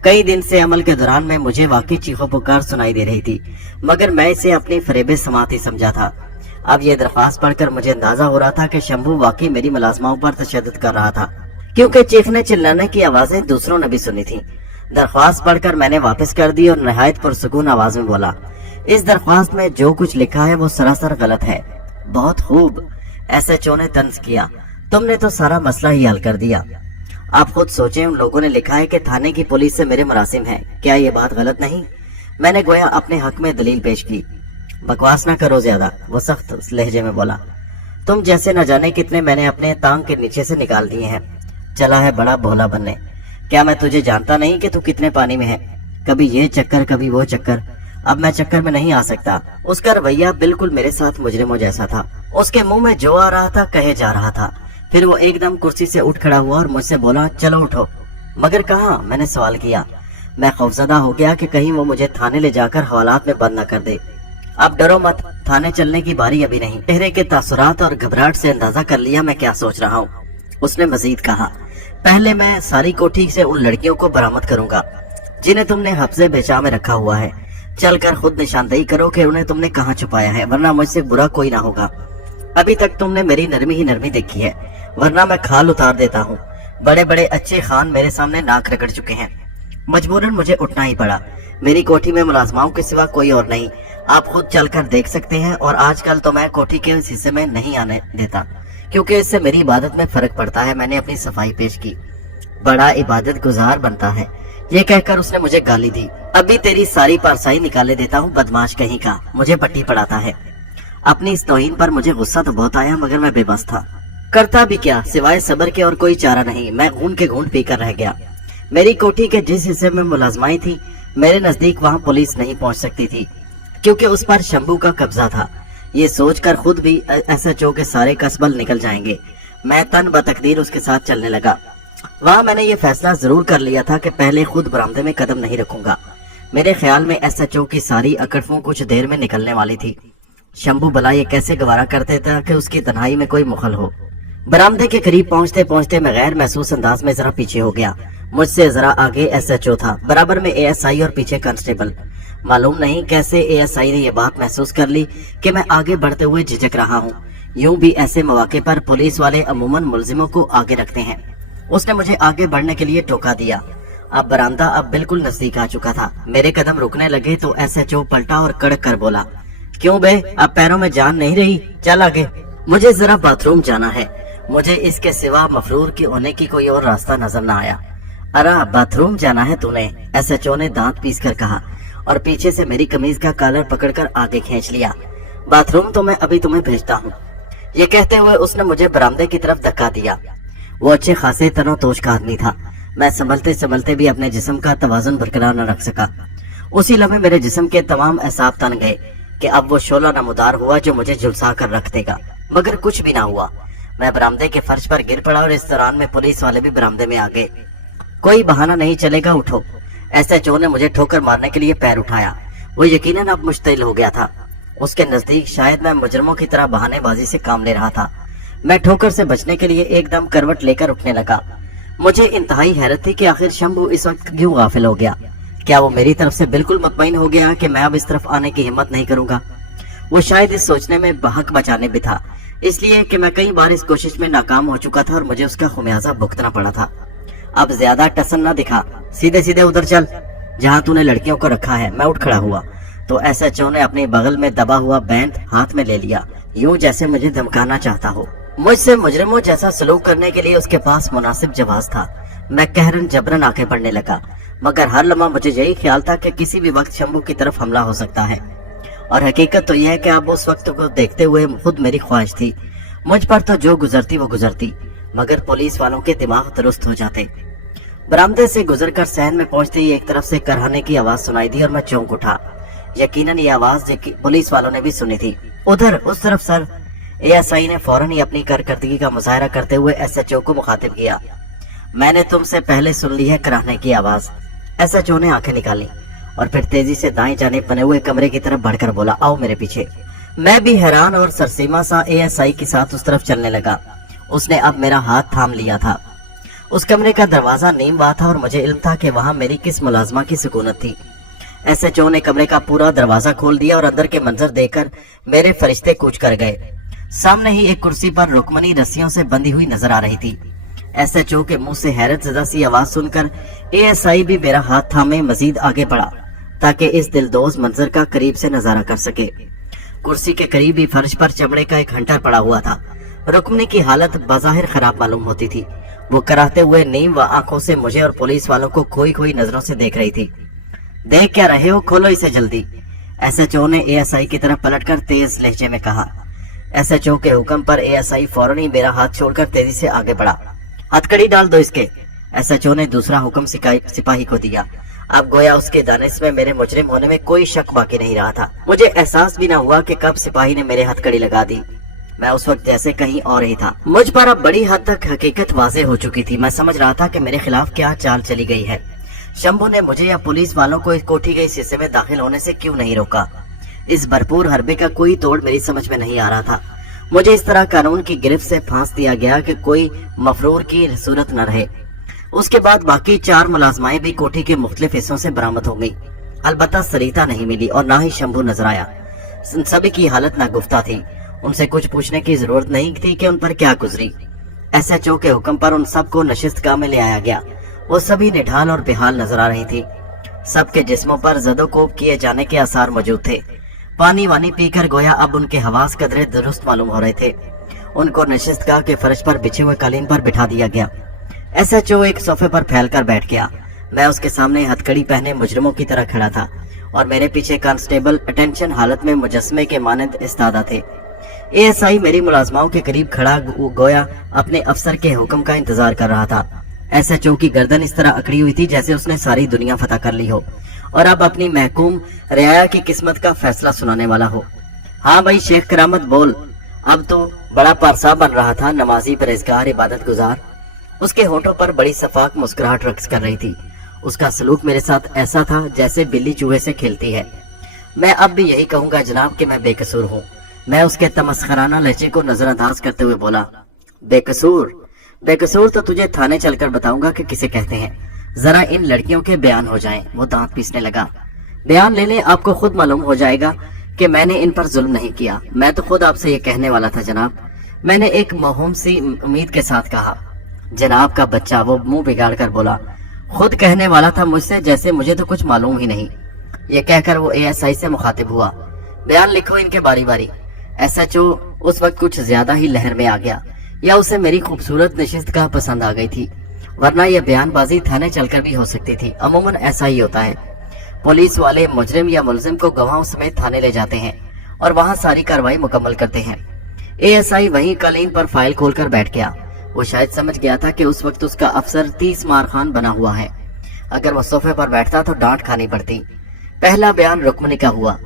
कई दिन से अमल के दौरान में मुझे वाकई चीखों पुकार सुनाई दे रही थी, मगर मैं इसे अपनी फरेबे समात ही समझा था। अब यह दरख्वास्त पढ़कर मुझे अंदाजा हो रहा था कि शंभू वाकई मेरी मुलाजमाओं पर तशद्दुद कर रहा था, क्योंकि चीखने चिल्लाने की आवाजें दूसरों ने भी सुनी थी। दरख्वास्त पढ़कर मैंने वापस कर दी और नहायत पुरसुकून आवाज में बोला, इस दरख्वास्त में जो कुछ लिखा है वो सरासर गलत है। बहुत खूब, एसएचओ ने तंज किया, तुमने तो सारा मसला ही हल कर दिया। आप खुद सोचें, उन लोगों ने लिखा है कि थाने की पुलिस से मेरे मुरासिम हैं। क्या ये बात गलत नहीं? मैंने गोया अपने हक में दलील पेश की। बकवास ना करो ज्यादा, वो सख्त लहजे में बोला। तुम जैसे न जाने कितने मैंने अपने टांग के नीचे से निकाल दिए हैं। चला है बड़ा भोला बनने। क्या मैं तुझे जानता नहीं कि तू कितने पानी में है? कभी ये चक्कर कभी वो चक्कर। अब मैं चक्कर में नहीं आ सकता। उसका रवैया बिल्कुल मेरे साथ मुजरिमों जैसा था। उसके मुंह में जो आ रहा था कहे जा रहा था। फिर वो एकदम कुर्सी से उठ खड़ा हुआ और मुझसे बोला, चलो उठो। मगर कहाँ? मैंने सवाल किया। मैं खौफजदा हो गया कि कहीं वो मुझे थाने ले जाकर हवालात में बंद न कर दे। अब डरो मत, थाने चलने की बारी अभी नहीं। चेहरे के तासुरात और घबराहट से अंदाजा कर लिया मैं क्या सोच रहा हूँ। उसने मजीद कहा, पहले मैं सारी कोठी से उन लड़कियों को बरामद करूंगा जिन्हें तुमने हफ्जे बेचा में रखा हुआ है। चलकर खुद निशानदेही करो कि उन्हें तुमने कहाँ छुपाया है, वरना मुझसे बुरा कोई ना होगा। अभी तक तुमने मेरी नरमी ही नरमी देखी है, वरना मैं खाल उतार देता हूँ। बड़े बड़े अच्छे खान मेरे सामने नाक रगड़ चुके हैं। मजबूरन मुझे उठना ही पड़ा। मेरी कोठी में मुलाजमाओं के सिवा कोई और नहीं। आप खुद चलकर देख सकते हैं। और आजकल तो मैं कोठी के इस हिस्से में नहीं आने देता, क्योंकि इससे मेरी इबादत में फर्क पड़ता है। मैंने अपनी सफाई पेश की। बड़ा इबादत गुजार बनता है, ये कहकर उसने मुझे गाली दी। अभी तेरी सारी पारसाई निकाले देता हूँ, बदमाश कहीं का। मुझे पट्टी पड़ाता है। अपनी इस तौहीन पर मुझे गुस्सा तो बहुत आया, मगर मैं बेबस था। करता भी क्या, सिवाय सब्र के और कोई चारा नहीं। मैं खून के घूंट पीकर रह गया। मेरी कोठी के जिस हिस्से में मुलाजमाई थी, मेरे नजदीक वहाँ पुलिस नहीं पहुँच सकती थी, क्योंकि उस पर शंभू का कब्जा था। ये सोचकर खुद भी एसएचओ के सारे कसबल निकल जाएंगे, मैं तन बतकदीर उसके साथ चलने लगा। वहाँ मैंने ये फैसला जरूर कर लिया था कि पहले खुद बरामदे में कदम नहीं रखूंगा। मेरे ख्याल में एसएचओ की सारी अकड़फों कुछ देर में निकलने वाली थी। शंभू भला ये कैसे गवारा करते था कि उसकी तन्हाई में कोई मुखल हो। बरामदे के करीब पहुंचते पहुंचते मैं गैर महसूस अंदाज में जरा पीछे हो गया। मुझसे जरा आगे एसएचओ था, बराबर में एएसआई और पीछे कांस्टेबल। मालूम नहीं कैसे एएसआई ने यह बात महसूस कर ली कि मैं आगे बढ़ते हुए झिझक रहा हूँ। यूं भी ऐसे मौके पर पुलिस वाले अमूमन मुलजिमों को आगे रखते हैं। उसने मुझे आगे बढ़ने के लिए टोका दिया। अब बरामदा अब बिल्कुल नजदीक आ चुका था। मेरे कदम रुकने लगे तो एसएचओ पलटा और कड़क कर बोला, क्यों बे, अब पैरों में जान नहीं रही? चल आगे। मुझे जरा बाथरूम जाना है। मुझे इसके सिवा मफरूर की होने की कोई और रास्ता नजर न आया। अरे बाथरूम जाना है तूने? एसएचओ ने दांत पीस कर कहा और पीछे से मेरी कमीज का कॉलर पकड़कर आगे खींच लिया। बाथरूम तो मैं अभी तुम्हें भेजता हूँ। ये कहते हुए उसने मुझे बरामदे की तरफ धक्का दिया। वो अच्छे खासे तनोतोष का आदमी था। मैं संभलते संभलते भी अपने जिस्म का तवाजुन बरकरार न रख सका। उसी लम्हे मेरे जिस्म के तमाम एहसास तन गए कि अब वो शोला नमदार हुआ जो मुझे झुलसा कर रख देगा, मगर कुछ भी ना हुआ। मैं बरामदे के फर्श पर गिर पड़ा और इस दौरान में पुलिस वाले भी बरामदे में आ गए। कोई बहाना नहीं चलेगा, उठो। एसएचओ ने मुझे ठोकर मारने के लिए पैर उठाया। वो यकीनन अब मुश्तिल हो गया था। उसके नजदीक शायद मैं मुजरमों की तरह बहानेबाजी से काम ले रहा था। मैं ठोकर से बचने के लिए एकदम करवट लेकर उठने लगा। मुझे इंतहाई हैरत थी कि आखिर शंभू इस वक्त क्यों गाफिल हो गया। क्या वो मेरी तरफ से बिल्कुल मुतमईन हो गया कि मैं अब इस तरफ आने की हिम्मत नहीं करूंगा? वो शायद इस सोचने में बहक बचाने भी था, इसलिए कि मैं कई बार इस कोशिश में नाकाम हो चुका था और मुझे उसका खुमियाजा भुगतना पड़ा था। अब ज्यादा टसन न दिखा, सीधे सीधे उधर चल जहाँ तूने लड़कियों को रखा है। मैं उठ खड़ा हुआ तो एसएचओ ने अपने बगल में दबा हुआ बैंड हाथ में ले लिया, यूं जैसे मुझे धमकाना चाहता हो। मुझसे मुजरिमों जैसा सलूक करने के लिए उसके पास मुनासिब जवाब था। मैं कहरन जबरन आंखें पड़ने लगा, मगर हर लम्हा मुझे यही ख्याल था कि किसी भी वक्त शंभू की तरफ हमला हो सकता है। और हकीकत तो यह है कि अब उस वक्त को देखते हुए खुद मेरी ख्वाहिश थी मुझ पर तो जो गुजरती वो गुजरती, मगर पुलिस वालों के दिमाग दुरुस्त हो जाते। बरामदे से गुजरकर सहन में पहुंचते ही एक तरफ से करहाने की आवाज सुनाई दी और मैं चौंक उठा। यकीनन ये आवाज पुलिस वालों ने भी सुनी थी। उधर उस तरफ सर एएसआई ने फौरन ही अपनी कारकर्दगी का मुजाहरा करते हुए एसएचओ को मुखातिब किया। मैंने तुमसे पहले सुन ली है कराहने की आवाज। एसएचओ ने आंखें निकाली और फिर तेजी से दाएं जानिब बने हुए कमरे की तरफ बढ़कर बोला, आओ मेरे पीछे। मैं भी हैरान और सरसीमा सा एएसआई के साथ उस तरफ चलने लगा। उसने अब मेरा हाथ थाम लिया था। उस कमरे का दरवाजा नीम हुआ था और मुझे इल्म था कि वहां मेरी किस मुलाजमा की सुकूनत थी। एसएचओ ने कमरे का पूरा दरवाजा खोल दिया और अंदर के मंजर देखकर मेरे फरिश्ते कूच कर गए। सामने ही एक कुर्सी पर रुकमनी रस्सियों से बंधी हुई नजर आ रही थी। एसएचओ के मुंह से हैरत ज़दा सी आवाज सुनकर एएसआई भी मेरा हाथ थामे मजीद आगे बढ़ा। ताकि इस दिलदोज मंजर का करीब से नजारा कर सके। कुर्सी के करीब ही फर्श पर चमड़े का एक हंटर पड़ा हुआ था। रुक्मनी की हालत बाज़ाहिर खराब मालूम होती थी। वो कराहते हुए नीम व आंखों से मुझे और पुलिस वालों को खोई खोई नजरों से देख रही थी। देख क्या रहे हो, खोलो इसे जल्दी, एसएचओ ने एएसआई की तरफ पलटकर तेज लहजे में कहा। एसएचओ के हुक्म पर एएसआई फौरन ही मेरा हाथ छोड़कर तेजी से आगे बढ़ा। हथकड़ी डाल दो इसके, एसएचओ ने दूसरा हुक्म सिपाही को दिया। अब गोया उसके दानिश में मेरे मुजरिम होने में कोई शक बाकी नहीं रहा था। मुझे एहसास भी न हुआ कि कब सिपाही ने मेरे हथकड़ी लगा दी। मैं उस वक्त जैसे कहीं और ही था। मुझ पर अब बड़ी हद तक हकीकत वाज़ेह हो चुकी थी। मैं समझ रहा था कि मेरे खिलाफ क्या चाल चली गई है। शंभू ने मुझे या पुलिस वालों को इस कोठी के हिस्से में दाखिल होने से क्यों नहीं रोका? इस भरपूर हरबे का कोई तोड़ मेरी समझ में नहीं आ रहा था। मुझे इस तरह कानून की गिरफ्त से फांस दिया गया कि कोई मफरूर की सूरत न रहे। उसके बाद बाकी 4 मुलाजमाएं भी कोठी के मुख्तलिफ हिस्सों से बरामद हो गई। अलबत्ता सरिता नहीं मिली और ना ही शंभू नजर आया। सभी की हालत नागुफ्ता थी। उनसे कुछ पूछने की जरूरत नहीं थी कि उन पर क्या गुजरी। एसएचओ के हुक्म पर उन सबको नशिस्तगाह में ले आया गया। वो सभी निढाल और बेहाल नजर आ रही थी। सबके जिस्मों पर जदोकोब किए जाने के आसार मौजूद थे। पानी वानी पीकर गोया अब उनके हवास कदरे दुरुस्त मालूम हो रहे थे। उनको नशिस्तगाह के फर्श पर बिछे हुए कालीन पर बिठा दिया गया। एसएचओ एक सोफे पर फैलकर बैठ गया। मैं उसके सामने हथकड़ी पहने मुजरिमों की तरह खड़ा था और मेरे पीछे कांस्टेबल अटेंशन हालत में मुजस्मे के मानंद इस्तादा थे। एएसआई मेरी मुलाजमाओं के करीब खड़ा गोया अपने अफसर के हुक्म का इंतजार कर रहा था। एसएचओ की गर्दन इस तरह अकड़ी हुई थी जैसे उसने सारी दुनिया फतह कर ली हो और अब अपनी महकूम रियाया की किस्मत का फैसला सुनाने वाला हो। हाँ भाई शेख करामत बोल। अब तो बड़ा पारसा बन रहा था, नमाजी, परहेजगार, इबादत गुजार। उसके होठों पर बड़ी सफाक मुस्कुराहट रक्स कर रही थी। उसका सलूक मेरे साथ ऐसा था जैसे बिल्ली चूहे से खेलती है। मैं अब भी यही कहूंगा जनाब कि मैं बेकसूर हूँ। मैं उसके तमस्खराना लहजे को नजरअंदाज करते हुए बोला, बेकसूर? बेकसूर तो तुझे थाने चलकर बताऊंगा कि किसे कहते हैं। जरा इन लड़कियों के बयान हो जाएं। वो दांत पीसने लगा। बयान ले लें, आपको खुद मालूम हो जाएगा कि मैंने इन पर जुल्म नहीं किया। मैं तो खुद आपसे ये कहने वाला था जनाब, मैंने एक मौहूम सी उम्मीद के साथ कहा। जनाब का बच्चा, वो मुंह बिगाड़ कर बोला, खुद कहने वाला था मुझसे जैसे मुझे तो कुछ मालूम ही नहीं। ये कहकर वो एएसआई से मुखातिब हुआ, बयान लिखो इनके बारी बारी। एसएचओ उस वक्त कुछ ज्यादा ही लहर में आ गया, या उसे मेरी खूबसूरत नशिस्तगाह पसंद आ गई थी, वरना यह बयानबाजी थाने चलकर भी हो सकती थी। अमूमन ऐसा ही होता है। पुलिस वाले मुजरिम या मुलजिम को गवाहों समेत थाने ले जाते हैं और वहां सारी कार्रवाई मुकम्मल करते हैं। एएसआई वहीं कालीन पर फाइल खोलकर बैठ गया। वो शायद समझ गया था कि उस वक्त उसका अफसर 30 मार खान बना हुआ है। अगर वो सोफे पर बैठता तो डांट खानी पड़ती। पहला बयान रुक्मनी का हुआ।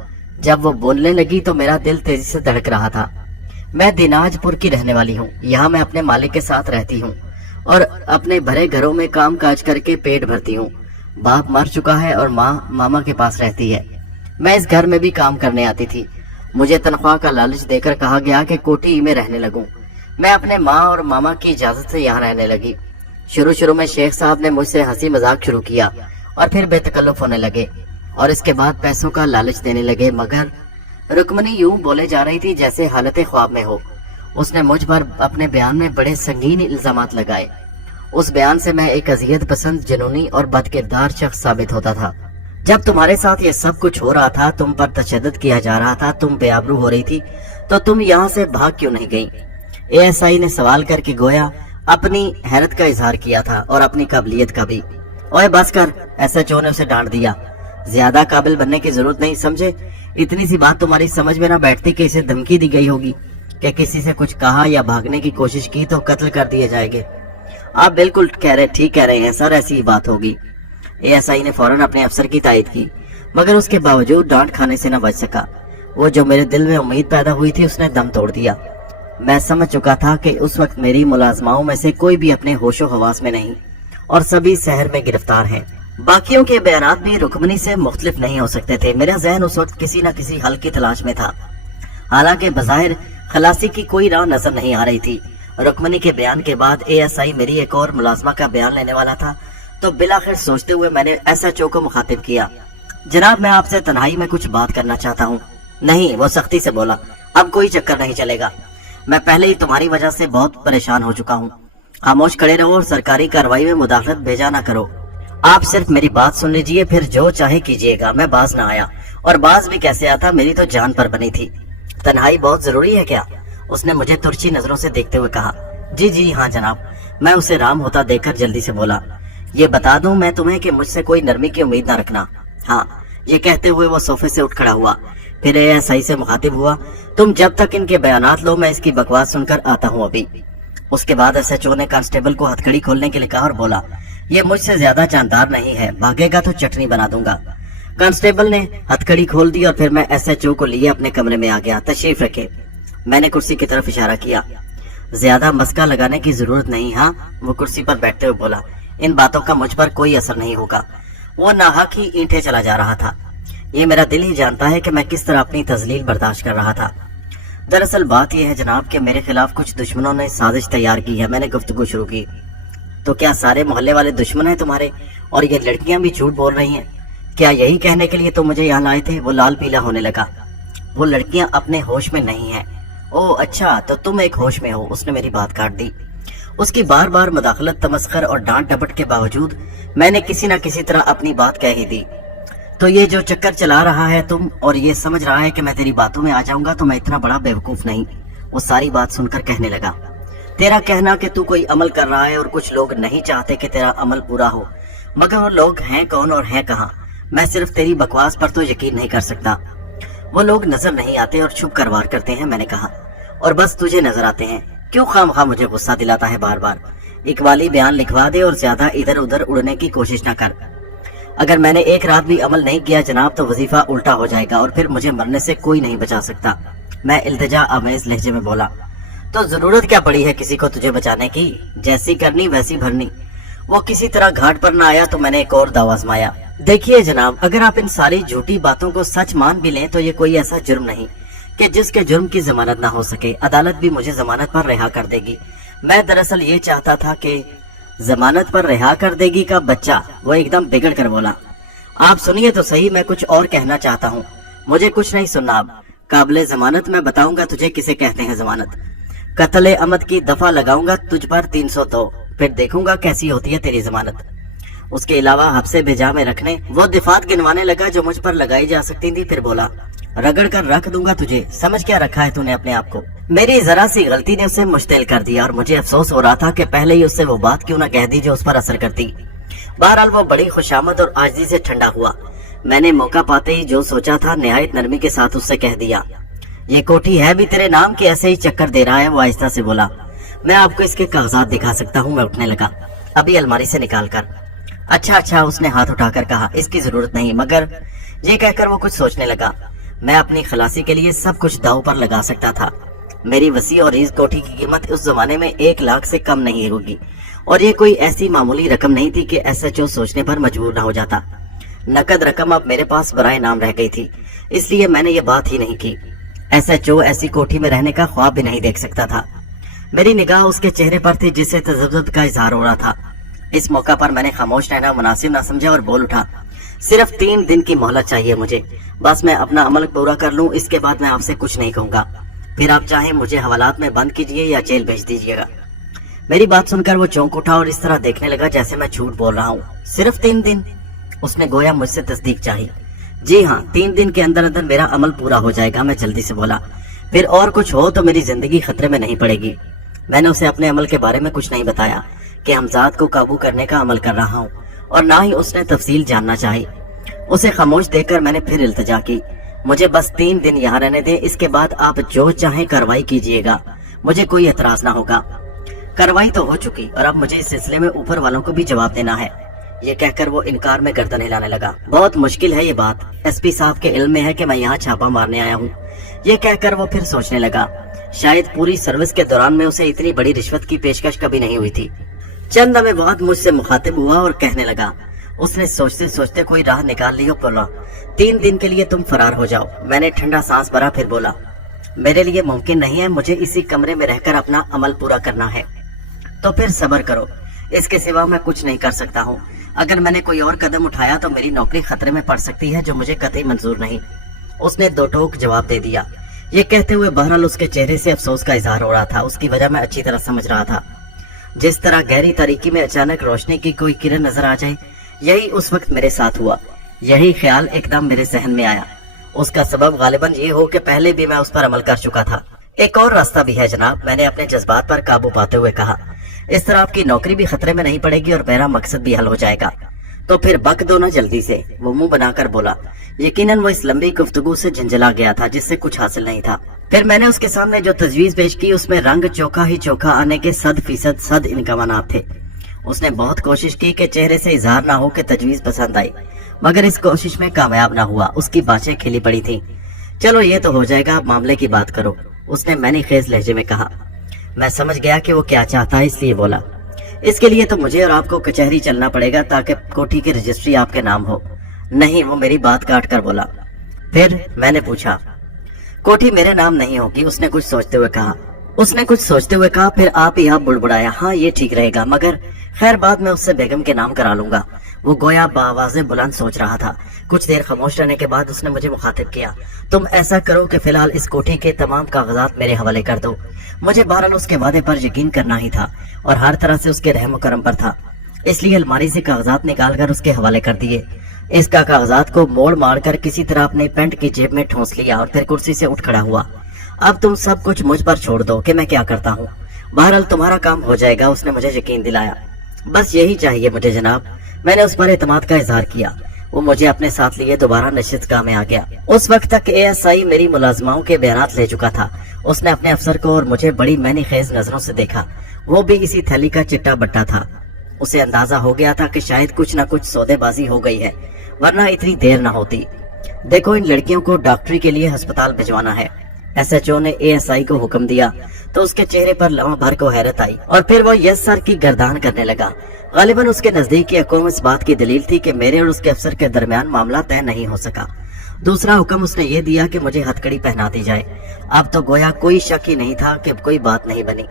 जब वो बोलने लगी तो मेरा दिल तेजी से धड़क रहा था। मैं दिनाजपुर की रहने वाली हूँ। यहाँ मैं अपने मालिक के साथ रहती हूँ और अपने भरे घरों में काम काज करके पेट भरती हूँ। बाप मर चुका है और माँ मामा के पास रहती है। मैं इस घर में भी काम करने आती थी। मुझे तनख्वाह का लालच देकर कहा गया कि कोठी में रहने लगूं। मैं अपने माँ और मामा की इजाजत से यहाँ रहने लगी। शुरू में शेख साहब ने मुझसे हंसी मजाक शुरू किया और फिर बेतकल्लुफ होने लगे और इसके बाद पैसों का लालच देने लगे। मगर रुक्मनी यूं बोले जा रही थी जैसे हालत ख्वाब में हो। उसने मुझ पर अपने बयान में बड़े संगीन इल्जामात लगाए। उस बयान से मैं एक अजियत पसंद, जुनूनी और बदकिरदार शख्स साबित होता था। जब तुम्हारे साथ ये सब कुछ हो रहा था, तुम पर तशद्दुद किया जा रहा था, तुम बेआबरू हो रही थी, तो तुम यहाँ से भाग क्यों नहीं गई? एएसआई ने सवाल करके गोया अपनी हैरत का इजहार किया था और अपनी काबिलियत का भी। ओए बस कर, एसएचओ ने उसे डांट दिया। ज्यादा काबिल बनने की जरूरत नहीं, समझे? इतनी सी बात तुम्हारी समझ में ना बैठती कि इसे धमकी दी गई होगी कि किसी से कुछ कहा या भागने की कोशिश की तो कत्ल कर दिए जाएंगे। आप बिल्कुल ठीक कह रहे हैं सर, ऐसी ही बात होगी। एएसआई ने फौरन अपने अफसर की तायद की, मगर उसके बावजूद डांट खाने से न बच सका। वो जो मेरे दिल में उम्मीद पैदा हुई थी उसने दम तोड़ दिया। मैं समझ चुका था कि उस वक्त मेरी मुलाजमाओं में से कोई भी अपने होशो हवास में नहीं और सभी शहर में गिरफ्तार हैं। बाकियों के बयानात भी रुक्मनी से मुख्तलिफ नहीं हो सकते थे। मेरा जहन उस वक्त किसी न किसी हल की तलाश में था। हालांकि बज़ाहिर खलासी की कोई राह नजर नहीं आ रही थी। रुक्मनी के बयान के बाद एएसआई मेरी एक और मुलाजमा का बयान लेने वाला था, तो बिलाखिर सोचते हुए मैंने एसएचओ को मुखातिब किया। जनाब, मैं आपसे तन्हाई में कुछ बात करना चाहता हूँ। नहीं, वो सख्ती से बोला, अब कोई चक्कर नहीं चलेगा। मैं पहले ही तुम्हारी वजह से बहुत परेशान हो चुका हूँ। खामोश खड़े रहो और सरकारी कार्रवाई में मुदाखलत भेजा ना करो। आप सिर्फ मेरी बात सुन लीजिए, फिर जो चाहे कीजिएगा। मैं बाज ना आया, और बाज भी कैसे आता, मेरी तो जान पर बनी थी। तन्हाई बहुत जरूरी है क्या? उसने मुझे तुरछी नजरों से देखते हुए कहा। जी जी हाँ जनाब। मैं उसे राम होता देखकर जल्दी से बोला, ये बता दूं मैं तुम्हें कि मुझसे कोई नरमी की उम्मीद ना रखना। हाँ। ये कहते हुए वो सोफे से उठ खड़ा हुआ, फिर एएसआई से मुखातिब हुआ, तुम जब तक इनके बयानात लो, मैं इसकी बकवास सुनकर आता हूँ अभी। उसके बाद एसएचओ ने कांस्टेबल को हथकड़ी खोलने के लिए कहा और बोला, ये मुझसे ज्यादा जानदार नहीं है, भागेगा तो चटनी बना दूंगा। कांस्टेबल ने हथकड़ी खोल दी और फिर मैं एसएचओ को लिए अपने कमरे में आ गया। तशरीफ रखे। मैंने कुर्सी की तरफ इशारा किया। ज्यादा मस्का लगाने की जरूरत नहीं। हाँ, वो कुर्सी पर बैठते हुए बोला, इन बातों का मुझ पर कोई असर नहीं होगा। वो नाहक ही ईंटें चला जा रहा था। ये मेरा दिल ही जानता है कि मैं किस तरह अपनी तजलील बर्दाश्त कर रहा था। दरअसल बात यह है जनाब कि मेरे खिलाफ कुछ दुश्मनों ने साजिश तैयार की है। मैंने गुफ्तगू शुरू की। तो क्या सारे मोहल्ले वाले दुश्मन हैं तुम्हारे, और ये लड़कियां भी झूठ बोल रही हैं? क्या यही कहने के लिए तुम मुझे यहाँ लाए थे? वो लाल पीला होने लगा। वो लड़कियां अपने होश में नहीं है। ओह अच्छा, तो तुम एक होश में हो। उसने मेरी बात काट दी। उसकी बार बार मुदाखलत, तमस्खर और डांट डपट के बावजूद मैंने किसी न किसी तरह अपनी बात कह ही दी। तो ये जो चक्कर चला रहा है तुम, और ये समझ रहा है कि मैं तेरी बातों में आ जाऊंगा, तो मैं इतना बड़ा बेवकूफ नहीं। वो सारी बात सुनकर कहने लगा, तेरा कहना कि तू कोई अमल कर रहा है और कुछ लोग नहीं चाहते कि तेरा अमल पूरा हो, मगर वो लोग हैं कौन और हैं कहाँ? मैं सिर्फ तेरी बकवास पर तो यकीन नहीं कर सकता। वो लोग नजर नहीं आते और छुप कर वार करते हैं, मैंने कहा, और बस तुझे नजर आते हैं। क्यों खामखा मुझे गुस्सा दिलाता है बार बार? इकबाली बयान लिखवा दे और ज्यादा इधर उधर उड़ने की कोशिश न कर। अगर मैंने एक रात भी अमल नहीं किया जनाब, तो वजीफा उल्टा हो जाएगा और फिर मुझे मरने से कोई नहीं बचा सकता। मैं इल्तिजा आमेज लहजे में बोला, तो जरूरत क्या पड़ी है किसी को तुझे बचाने की? जैसी करनी वैसी भरनी। वो किसी तरह घाट पर न आया तो मैंने एक और दाव आजमाया। देखिए जनाब, अगर आप इन सारी झूठी बातों को सच मान भी लें तो ये कोई ऐसा जुर्म नहीं कि जिसके जुर्म की जमानत ना हो सके। अदालत भी मुझे जमानत पर रिहा कर देगी। मैं दरअसल ये चाहता था कि जमानत पर रिहा कर देगी का बच्चा। वो एकदम बिगड़ कर बोला, आप सुनिए तो सही, मैं कुछ और कहना चाहता हूँ। मुझे कुछ नहीं सुनना अब। काबिले जमानत मैं बताऊंगा तुझे किसे कहते हैं जमानत। कत्ले अमद की दफा लगाऊंगा तुझ पर 300 तो, फिर देखूंगा कैसी होती है तेरी जमानत। उसके अलावा हफ्से भेजा में रखने वो दिफात गिनवाने लगा जो मुझ पर लगाई जा सकती थी। फिर बोला, रगड़ कर रख दूंगा तुझे। समझ क्या रखा है तूने अपने आप को? मेरी जरा सी गलती ने उसे मुश्तिल कर दिया और मुझे अफसोस हो रहा था कि पहले ही उससे वो बात क्यों न कह दी जो उस पर असर करती। बहरहाल वो बड़ी खुशामद और आजिज़ी से ठंडा हुआ। मैंने मौका पाते ही जो सोचा था निहायत नरमी के साथ उससे कह दिया, ये कोठी है भी तेरे नाम की, ऐसे ही चक्कर दे रहा है? वो आहिस्ता से बोला, मैं आपको इसके कागजात दिखा सकता हूँ। मैं उठने लगा, अभी अलमारी से निकाल कर। अच्छा, उसने हाथ उठाकर कहा, इसकी जरूरत नहीं। मगर ये कहकर वो कुछ सोचने लगा। मैं अपनी खलासी के लिए सब कुछ दांव पर लगा सकता था। मेरी वसी और इस कोठी की कीमत उस जमाने में 1 लाख से कम नहीं होगी, और ये कोई ऐसी मामूली रकम नहीं थी कि एसएचओ सोचने पर मजबूर न हो जाता। नकद रकम अब मेरे पास बराए नाम रह गई थी, इसलिए मैंने ये बात ही नहीं की। एसएचओ ऐसी कोठी में रहने का ख्वाब भी नहीं देख सकता था। मेरी निगाह उसके चेहरे पर थी जिससे तजब्जुब का इजहार हो रहा था। इस मौका पर मैंने खामोश रहना मुनासिब न समझा और बोल उठा, सिर्फ 3 दिन की मोहलत चाहिए मुझे, बस मैं अपना अमल पूरा कर लूं। इसके बाद मैं आपसे कुछ नहीं कहूंगा। फिर आप चाहे मुझे हवालात में बंद कीजिए या जेल भेज दीजिएगा। मेरी बात सुनकर वो चौंक उठा और इस तरह देखने लगा जैसे मैं झूठ बोल रहा हूँ। सिर्फ 3 दिन? उसने गोया मुझसे तस्दीक चाही। जी हाँ, 3 दिन के अंदर अंदर मेरा अमल पूरा हो जाएगा। मैं जल्दी से बोला, फिर और कुछ हो तो मेरी जिंदगी खतरे में नहीं पड़ेगी। मैंने उसे अपने अमल के बारे में कुछ नहीं बताया कि हमजाद को काबू करने का अमल कर रहा हूँ, और ना ही उसने तफसील जानना चाही। उसे खामोश देखकर मैंने फिर इल्तिजा की, मुझे बस 3 दिन यहाँ रहने दें, इसके बाद आप जो चाहें कार्रवाई कीजिएगा, मुझे कोई एतराज ना होगा। कार्रवाई तो हो चुकी और अब मुझे इस सिलसिले में ऊपर वालों को भी जवाब देना है। ये कहकर वो इनकार में गर्दन हिलाने लगा। बहुत मुश्किल है ये बात, एसपी साहब के इल्म में है कि मैं यहाँ छापा मारने आया हूँ। ये कहकर वो फिर सोचने लगा, शायद पूरी सर्विस के दौरान में उसे इतनी बड़ी रिश्वत की पेशकश कभी नहीं हुई थी। चंद लम्हे बाद मुझसे मुखातिब हुआ और कहने लगा, उसने सोचते सोचते कोई राह निकाल ली और बोला, 3 दिन के लिए तुम फरार हो जाओ। मैंने ठंडा सांस भरा, फिर बोला, मेरे लिए मुमकिन नहीं है, मुझे इसी कमरे में रहकर अपना अमल पूरा करना है। तो फिर सब्र करो, इसके सिवा मैं कुछ नहीं कर सकता हूँ। अगर मैंने कोई और कदम उठाया तो मेरी नौकरी खतरे में पड़ सकती है, जो मुझे कतई मंजूर नहीं। उसने 2 टोक जवाब दे दिया। ये कहते हुए बहरहाल उसके चेहरे से अफसोस का इजहार हो रहा था। उसकी वजह मैं अच्छी तरह समझ रहा था। जिस तरह गहरी तारीकी में अचानक रोशनी की कोई किरण नजर आ जाए, यही उस वक्त मेरे साथ हुआ। यही ख्याल एकदम मेरे जहन में आया। उसका सबब गालिबन ये हो कि पहले भी मैं उस पर अमल कर चुका था। एक और रास्ता भी है जनाब, मैंने अपने जज्बात पर काबू पाते हुए कहा। इस तरह आपकी नौकरी भी खतरे में नहीं पड़ेगी और मेरा मकसद भी हल हो जाएगा। तो फिर बक दो ना जल्दी से, वो मुंह बनाकर बोला। यकीनन वो इस लंबी गुफ्तगू से झंझला गया था जिससे कुछ हासिल नहीं था। फिर मैंने उसके सामने जो तजवीज पेश की उसमें रंग चोखा ही चोखा आने के 100% इम्कानात थे। उसने बहुत कोशिश की कि चेहरे से इजहार ना हो कि तजवीज पसंद आई, मगर इस कोशिश में कामयाब ना हुआ। उसकी बातें खिली पड़ी थी। चलो ये तो हो जाएगा, आप मामले की बात करो, उसने मैंने खेज लहजे में कहा। मैं समझ गया कि वो क्या चाहता है, इसलिए बोला। इसके लिए तो मुझे और आपको कचहरी चलना पड़ेगा ताकि कोठी की रजिस्ट्री आपके नाम हो। नहीं, वो मेरी बात काट कर बोला। फिर मैंने पूछा। कोठी मेरे नाम नहीं होगी, उसने कुछ सोचते हुए कहा। फिर आप ही आप बुड़बुड़ाया। हाँ ये ठीक रहेगा, मगर खैर बाद में उससे बेगम के नाम करा लूंगा। वो गोया बावाज़े बुलंद सोच रहा था। कुछ देर खामोश रहने के बाद उसने मुझे मुखातिब किया। तुम ऐसा करो कि फिलहाल इस कोठी के तमाम कागजात मेरे हवाले कर दो। मुझे बहरहाल उसके वादे पर यकीन करना ही था और हर तरह से उसके रहम करम पर था, इसलिए अलमारी से कागजात निकाल कर उसके हवाले कर दिए। इसका कागजात को मोड़ मार कर किसी तरह अपने पैंट की जेब में ठूंस लिया और फिर कुर्सी से उठ खड़ा हुआ। अब तुम सब कुछ मुझ पर छोड़ दो कि मैं क्या करता हूँ, बहरहाल तुम्हारा काम हो जाएगा, उसने मुझे यकीन दिलाया। बस यही चाहिए मुझे जनाब, मैंने उस पर एतमाद का इजहार किया। वो मुझे अपने साथ लिए दोबारा नशिस्तगाह में आ गया। उस वक्त तक ASI मेरी मुलाजमाओं के बयानात ले चुका था। उसने अपने अफसर को और मुझे बड़ी मैंने खेज नजरों से देखा। वो भी इसी थैली का चिट्टा बट्टा था। उसे अंदाजा हो गया था कि शायद कुछ न कुछ सौदेबाजी हो गई है, वरना इतनी देर न होती। देखो, इन लड़कियों को डॉक्टरी के लिए अस्पताल भिजवाना है। SHO ने ASI को हुक्म दिया तो उसके चेहरे पर लम्हा भर को हैरत आई और फिर वो यस सर की गर्दान करने लगा। गालिबन उसके नजदीक की हुक्म इस बात की दलील थी कि मेरे और उसके अफसर के दरमियान मामला तय नहीं हो सका। दूसरा हुक्म उसने ये दिया कि मुझे हथकड़ी पहना दी जाए। अब तो गोया कोई शक ही नहीं था कि कोई बात नहीं बनी।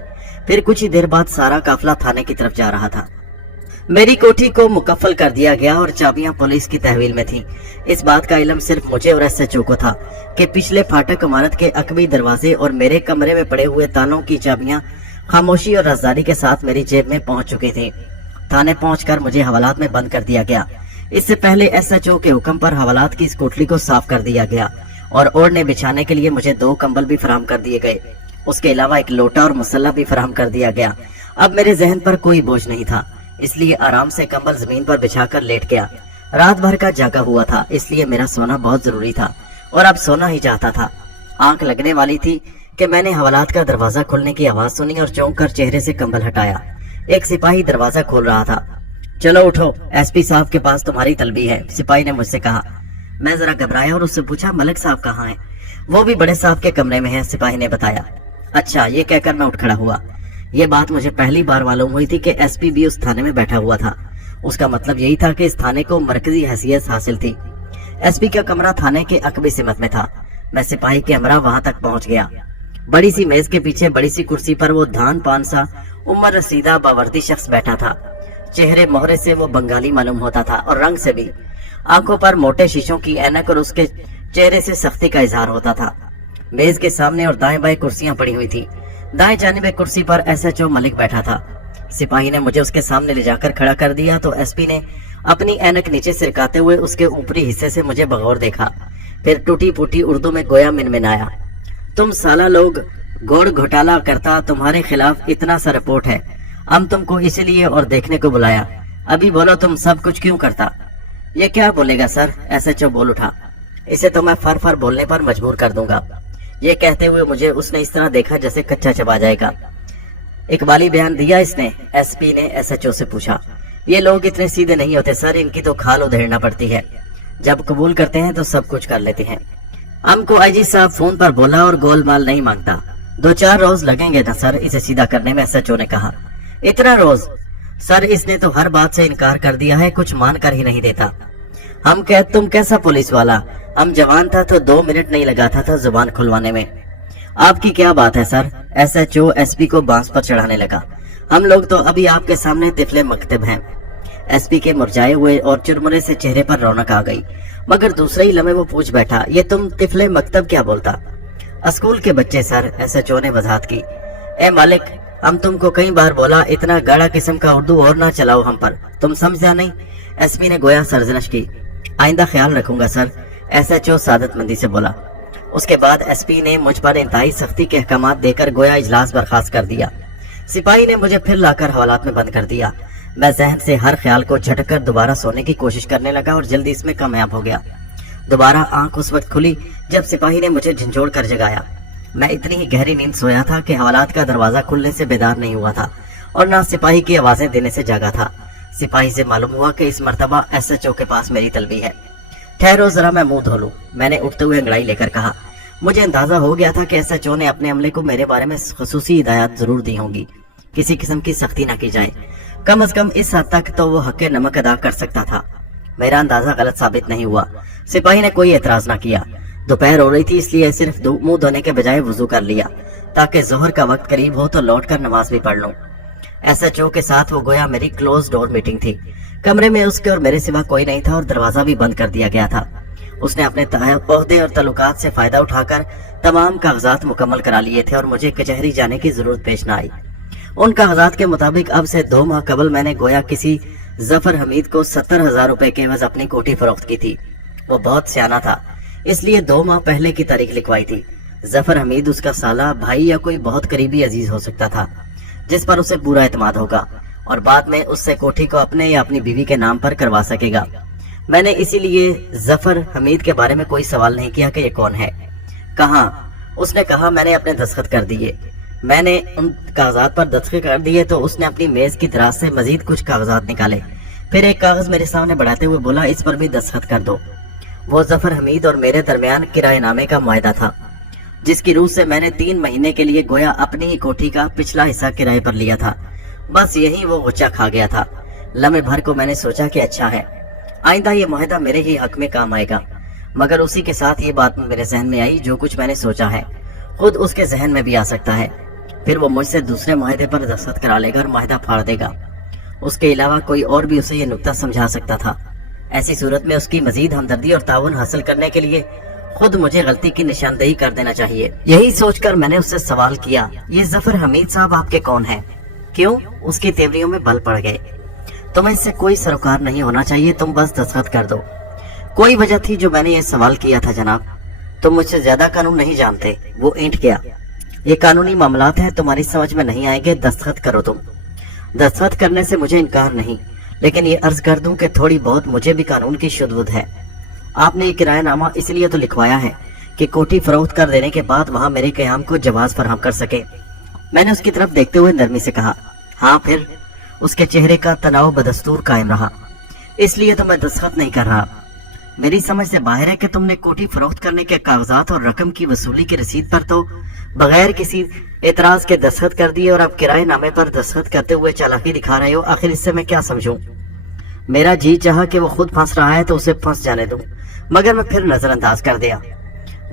फिर कुछ ही देर बाद सारा काफिला थाने की तरफ जा रहा था। मेरी कोठी को मुकफ्फल कर दिया गया और चाबियां पुलिस की तहवील में थी। इस बात का इल्म सिर्फ मुझे और SHO को था कि पिछले फाटक इमारत के अकबी दरवाजे और मेरे कमरे में पड़े हुए तालों की चाबियां खामोशी और राजदारी के साथ मेरी जेब में पहुंच चुकी थी। थाने पहुंचकर मुझे हवालात में बंद कर दिया गया। इससे पहले SHO के हुक्म पर हवालात की इस कोठरी को साफ कर दिया गया और ओढ़ने बिछाने के लिए मुझे 2 कंबल भी फराहम कर दिए गए। उसके अलावा एक लोटा और मसल्ला भी फराहम कर दिया गया। अब मेरे जहन पर कोई बोझ नहीं था, इसलिए आराम से कंबल जमीन पर बिछाकर लेट गया। रात भर का जागा हुआ था, इसलिए मेरा सोना बहुत जरूरी था और अब सोना ही चाहता था। आंख लगने वाली थी कि मैंने हवालात का दरवाजा खुलने की आवाज सुनी और चौंक कर चेहरे से कंबल हटाया। एक सिपाही दरवाजा खोल रहा था। चलो उठो, SP साहब के पास तुम्हारी तलबी है, सिपाही ने मुझसे कहा। मैं जरा घबराया और उससे पूछा, मलिक साहब कहाँ हैं? वो भी बड़े साहब के कमरे में है, सिपाही ने बताया। अच्छा, ये कहकर मैं उठ खड़ा हुआ। ये बात मुझे पहली बार मालूम हुई थी कि SP भी उस थाने में बैठा हुआ था। उसका मतलब यही था कि इस थाने को मरकजी हैसियत हासिल थी। SP का कमरा थाने के अकबी सिमत में था। मैं सिपाही के हमरा वहां तक पहुंच गया। बड़ी सी मेज के पीछे बड़ी सी कुर्सी पर वो धान पान सा उम्र रसीदा बावर्दी शख्स बैठा था। चेहरे मोहरे से वो बंगाली मालूम होता था और रंग से भी। आंखों पर मोटे शीशों की ऐनक और उसके चेहरे से सख्ती का इजहार होता था। मेज के सामने और दाएं बाएं कुर्सियां पड़ी हुई थी। दाएं जानिब एक कुर्सी पर SHO मलिक बैठा था। सिपाही ने मुझे उसके सामने ले जाकर खड़ा कर दिया तो SP ने अपनी ऐनक नीचे सिरकाते हुए उसके ऊपरी हिस्से से मुझे बगौर देखा। फिर टूटी फूटी उर्दू में गोया मिनमिनाया, तुम साला लोग गोड़ घोटाला करता, तुम्हारे खिलाफ इतना सा रिपोर्ट है। हम तुमको इसीलिए और देखने को बुलाया। अभी बोलो, तुम सब कुछ क्यों करता? ये क्या बोलेगा सर? SHO बोल उठा। इसे तो मैं फर फर बोलने पर मजबूर कर दूंगा। ये कहते हुए मुझे उसने इस तरह देखा जैसे कच्चा चबा जाएगा। इकबाली बयान दिया इसने? SP ने SHO से पूछा। ये लोग इतने सीधे नहीं होते सर, इनकी तो खाल उधेड़ना पड़ती है। जब कबूल करते हैं तो सब कुछ कर लेते हैं। हमको IG साहब फोन पर बोला और गोलमाल नहीं मांगता। 2-4 रोज लगेंगे ना सर इसे सीधा करने में, SHO ने कहा। इतना रोज? सर इसने तो हर बात से इनकार कर दिया है, कुछ मान कर ही नहीं देता। तुम कैसा पुलिस वाला? हम जवान था तो 2 मिनट नहीं लगाता था जुबान खुलवाने में। आपकी क्या बात है सर? SHO SP को बांस पर चढ़ाने लगा। हम लोग तो अभी आपके सामने तिफले मकतब हैं। SP के मुरझाए हुए और चुरमुरे से चेहरे पर रौनक आ गई, मगर दूसरे ही लम्हे वो पूछ बैठा, ये तुम तिफले मकतब क्या बोलता? स्कूल के बच्चे सर, SHO ने वजाहत की। ए मालिक, हम तुमको कई बार बोला इतना गाढ़ा किस्म का उर्दू और ना चलाओ हम पर, तुम समझा नहीं। एसपी ने गोया सरजनश की। आइंदा ख्याल रखूंगा सर, एसएचओ सादतमंदी से बोला। उसके बाद एसपी ने मुझ पर इंतहाई सख्ती के अहकामात देकर गोया इजलास बर्खास्त कर दिया। सिपाही ने मुझे फिर लाकर हवालात में बंद कर दिया। मैं जहन से हर ख्याल को झटक कर दोबारा सोने की कोशिश करने लगा और जल्दी इसमें कामयाब हो गया। दोबारा आंख उस वक्त खुली जब सिपाही ने मुझे झंझोड़ कर जगाया। मैं इतनी ही गहरी नींद सोया था कि हवालात का दरवाजा खुलने से बेदार नहीं हुआ था और ना सिपाही की आवाजें देने से जागा था। सिपाही से मालूम हुआ कि इस मर्तबा एसएचओ के पास मेरी तलबी है। ठहरो जरा मैं मुंह धो लूं, मैंने उठते हुए अंगड़ाई लेकर कहा। मुझे अंदाजा हो गया था कि एसएचओ ने अपने अमले को मेरे बारे में खुसूसी हिदायत जरूर दी होंगी, किसी किस्म की सख्ती न की जाए। कम अज कम इस हद तक तो वो हक़ नमक अदा कर सकता था। मेरा अंदाजा गलत साबित नहीं हुआ। सिपाही ने कोई एतराज न किया। दोपहर हो रही थी, इसलिए सिर्फ मुंह धोने के बजाय वुजू कर लिया ताकि जोहर का वक्त करीब हो तो लौटकर नमाज भी पढ़ लूं। एसएचओ के साथ वो गोया मेरी क्लोज डोर मीटिंग थी। कमरे में उसके और मेरे सिवा कोई नहीं था और दरवाजा भी बंद कर दिया गया था। उसने अपने ओहदे और तल्लुकात से फायदा उठाकर तमाम कागजात मुकम्मल करा लिए थे और मुझे कचहरी जाने की जरूरत पेश न आई। उन कागजात के मुताबिक अब से 2 माह कबल मैंने गोया किसी जफर हमीद को 70,000 रुपए के एवज अपनी कोठी फरोख्त की थी। वो बहुत सियाना था, इसलिए 2 माह पहले की तारीख लिखवाई थी। जफर हमीद उसका साला, भाई या कोई बहुत करीबी अजीज हो सकता था जिस पर उसे पूरा एतमाद होगा और बाद में उससे कोठी को अपने या अपनी बीवी के नाम पर करवा सकेगा। मैंने इसीलिए जफर हमीद के बारे में कोई सवाल नहीं किया कि ये कौन है, कहाँ। उसने कहा मैंने अपने दस्तखत कर दिए। मैंने उन कागजात पर दस्तखत कर दिए तो उसने अपनी मेज की दराज से मजीद कुछ कागजात निकाले। फिर एक कागज मेरे सामने बढ़ाते हुए बोला, इस पर भी दस्तखत कर दो। वो जफर हमीद और मेरे दरमियान किराएनामे का मुआहदा था, जिसकी रूह से मैंने 3 महीने के लिए गोया अपनी ही कोठी का पिछला हिस्सा किराए पर लिया था। बस यही वो गुच्चा खा गया था। लम्हे भर को मैंने सोचा कि अच्छा है, आइंदा ये मुआहदा मेरे ही हक में काम आएगा। मगर उसी के साथ ये बात मेरे जहन में आई, जो कुछ मैंने सोचा है खुद उसके जहन में भी आ सकता है। फिर वो मुझसे दूसरे मुआहदे पर दस्तखत करा लेगा और मुआहदा फाड़ देगा। उसके अलावा कोई और भी उसे ये नुक्ता समझा सकता था। ऐसी सूरत में उसकी मजीद हमदर्दी और ताउन हासिल करने के लिए खुद मुझे गलती की निशानदेही कर देना चाहिए। यही सोचकर मैंने उससे सवाल किया, ये जफर हमीद साहब आपके कौन है? क्यों? उसकी तेवरियों में बल पड़ गए। तुम्हें इससे कोई सरोकार नहीं होना चाहिए, तुम बस दस्तखत कर दो। कोई वजह थी जो मैंने ये सवाल किया था जनाब। तुम मुझसे ज्यादा कानून नहीं जानते। वो ईंट गया। ये कानूनी मामलात है, तुम्हारी समझ में नहीं आएंगे, दस्तखत करो तुम। दस्तखत करने से मुझे इनकार नहीं, लेकिन ये अर्ज कर दूं कि थोड़ी बहुत मुझे भी कानून की शुद्ध है। आपने ये किरायानामा इसलिए तो लिखवाया है कि कोठी फरोख्त कर देने के बाद वहां मेरे कयाम को जवाज फराहम कर सके। मैंने उसकी तरफ देखते हुए नरमी से कहा। हाँ फिर? उसके चेहरे का तनाव बदस्तूर कायम रहा। इसलिए तो मैं दस्तखत नहीं कर रहा। मेरी समझ से बाहर है कि तुमने कोठी फरोख्त करने के कागजात और रकम की वसूली की रसीद पर तो बगैर किसी एतराज के दस्तखत कर दिए और अब किराए नामे पर दस्तखत करते हुए चालाकी दिखा रहे हो। आखिर इससे मैं क्या समझूं? मेरा जी चाहा कि वो खुद फंस रहा है तो उसे फंस जाने दूं, मगर मैं फिर नजरअंदाज कर दिया।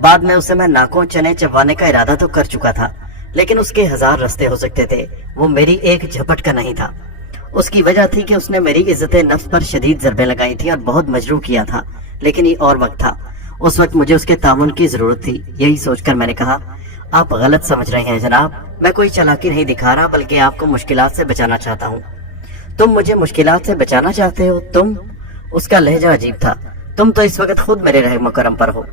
बाद में उसे मैं नाकों चने चबवाने का इरादा तो कर चुका था, लेकिन उसके 1000 रास्ते हो सकते थे। वो मेरी एक झपट का नहीं था। उसकी वजह थी कि उसने मेरी इज्जत नफ्स पर शदीद ज़रबें लगाई थी और बहुत मजरूह किया था। लेकिन ये और वक्त था, उस वक्त मुझे उसके ताउन की जरूरत थी। यही सोचकर मैंने कहा, आप गलत समझ रहे हैं जनाब, मैं कोई चालाकी नहीं दिखा रहा, बल्कि आपको मुश्किलात से बचाना चाहता हूँ। तुम मुझे मुश्किलात से बचाना चाहते हो? तुम? उसका लहजा अजीब था। तुम तो इस वक्त खुद मेरे रहम करम पर हो।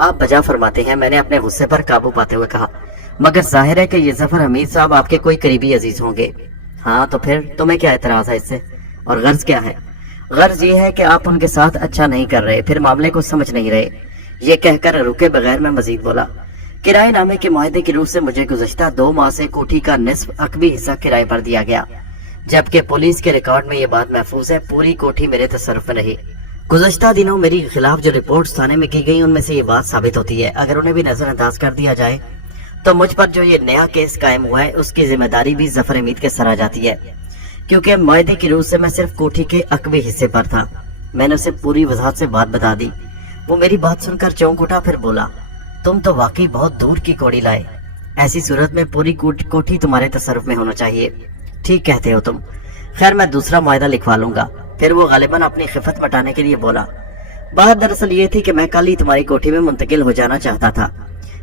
आप बजा फरमाते हैं, मैंने अपने गुस्से पर काबू पाते हुए कहा। मगर जाहिर है कि ये जफर हमीद साहब आपके कोई करीबी अजीज होंगे। हाँ तो फिर तुम्हें क्या एतराज है इससे? और गर्ज क्या है? गर्ज ये है कि आप उनके साथ अच्छा नहीं कर रहे, फिर मामले को समझ नहीं रहे। ये कहकर रुके बगैर मैं मजीद बोला, किराए नामे के मुआहदे की रूह से मुझे गुज़श्ता 2 माह से कोठी का निस्फ अकबी हिस्सा किराए पर दिया गया, जबकि पुलिस के रिकॉर्ड में ये बात महफूज है, पूरी कोठी मेरे तसर्रुफ में रही। गुज़श्ता दिनों मेरे खिलाफ जो रिपोर्ट्स थाने में की गई उनमें से ये बात साबित होती है। अगर उन्हें भी नजरअंदाज कर दिया जाए तो मुझ पर जो ये नया केस कायम हुआ है उसकी जिम्मेदारी भी जफर हमीद के सर आ जाती है, क्योंकि मुआहदे की रूह से मैं सिर्फ कोठी के अकबी हिस्से पर था। मैंने उसे पूरी वजाहत से बात बता दी। वो मेरी बात सुनकर चौंक उठा, फिर बोला, तुम तो वाकई बहुत दूर की कौड़ी लाए। ऐसी सूरत में पूरी कोठी तुम्हारे तसर्रुफ में होना चाहिए। ठीक कहते हो तुम। खैर मैं दूसरा मुआहदा लिखवा लूंगा। फिर वो गालिबन अपनी खिफत मटाने के लिए बोला, बात दरअसल ये थी कि मैं कल ही तुम्हारी कोठी में मुंतकिल हो जाना चाहता था।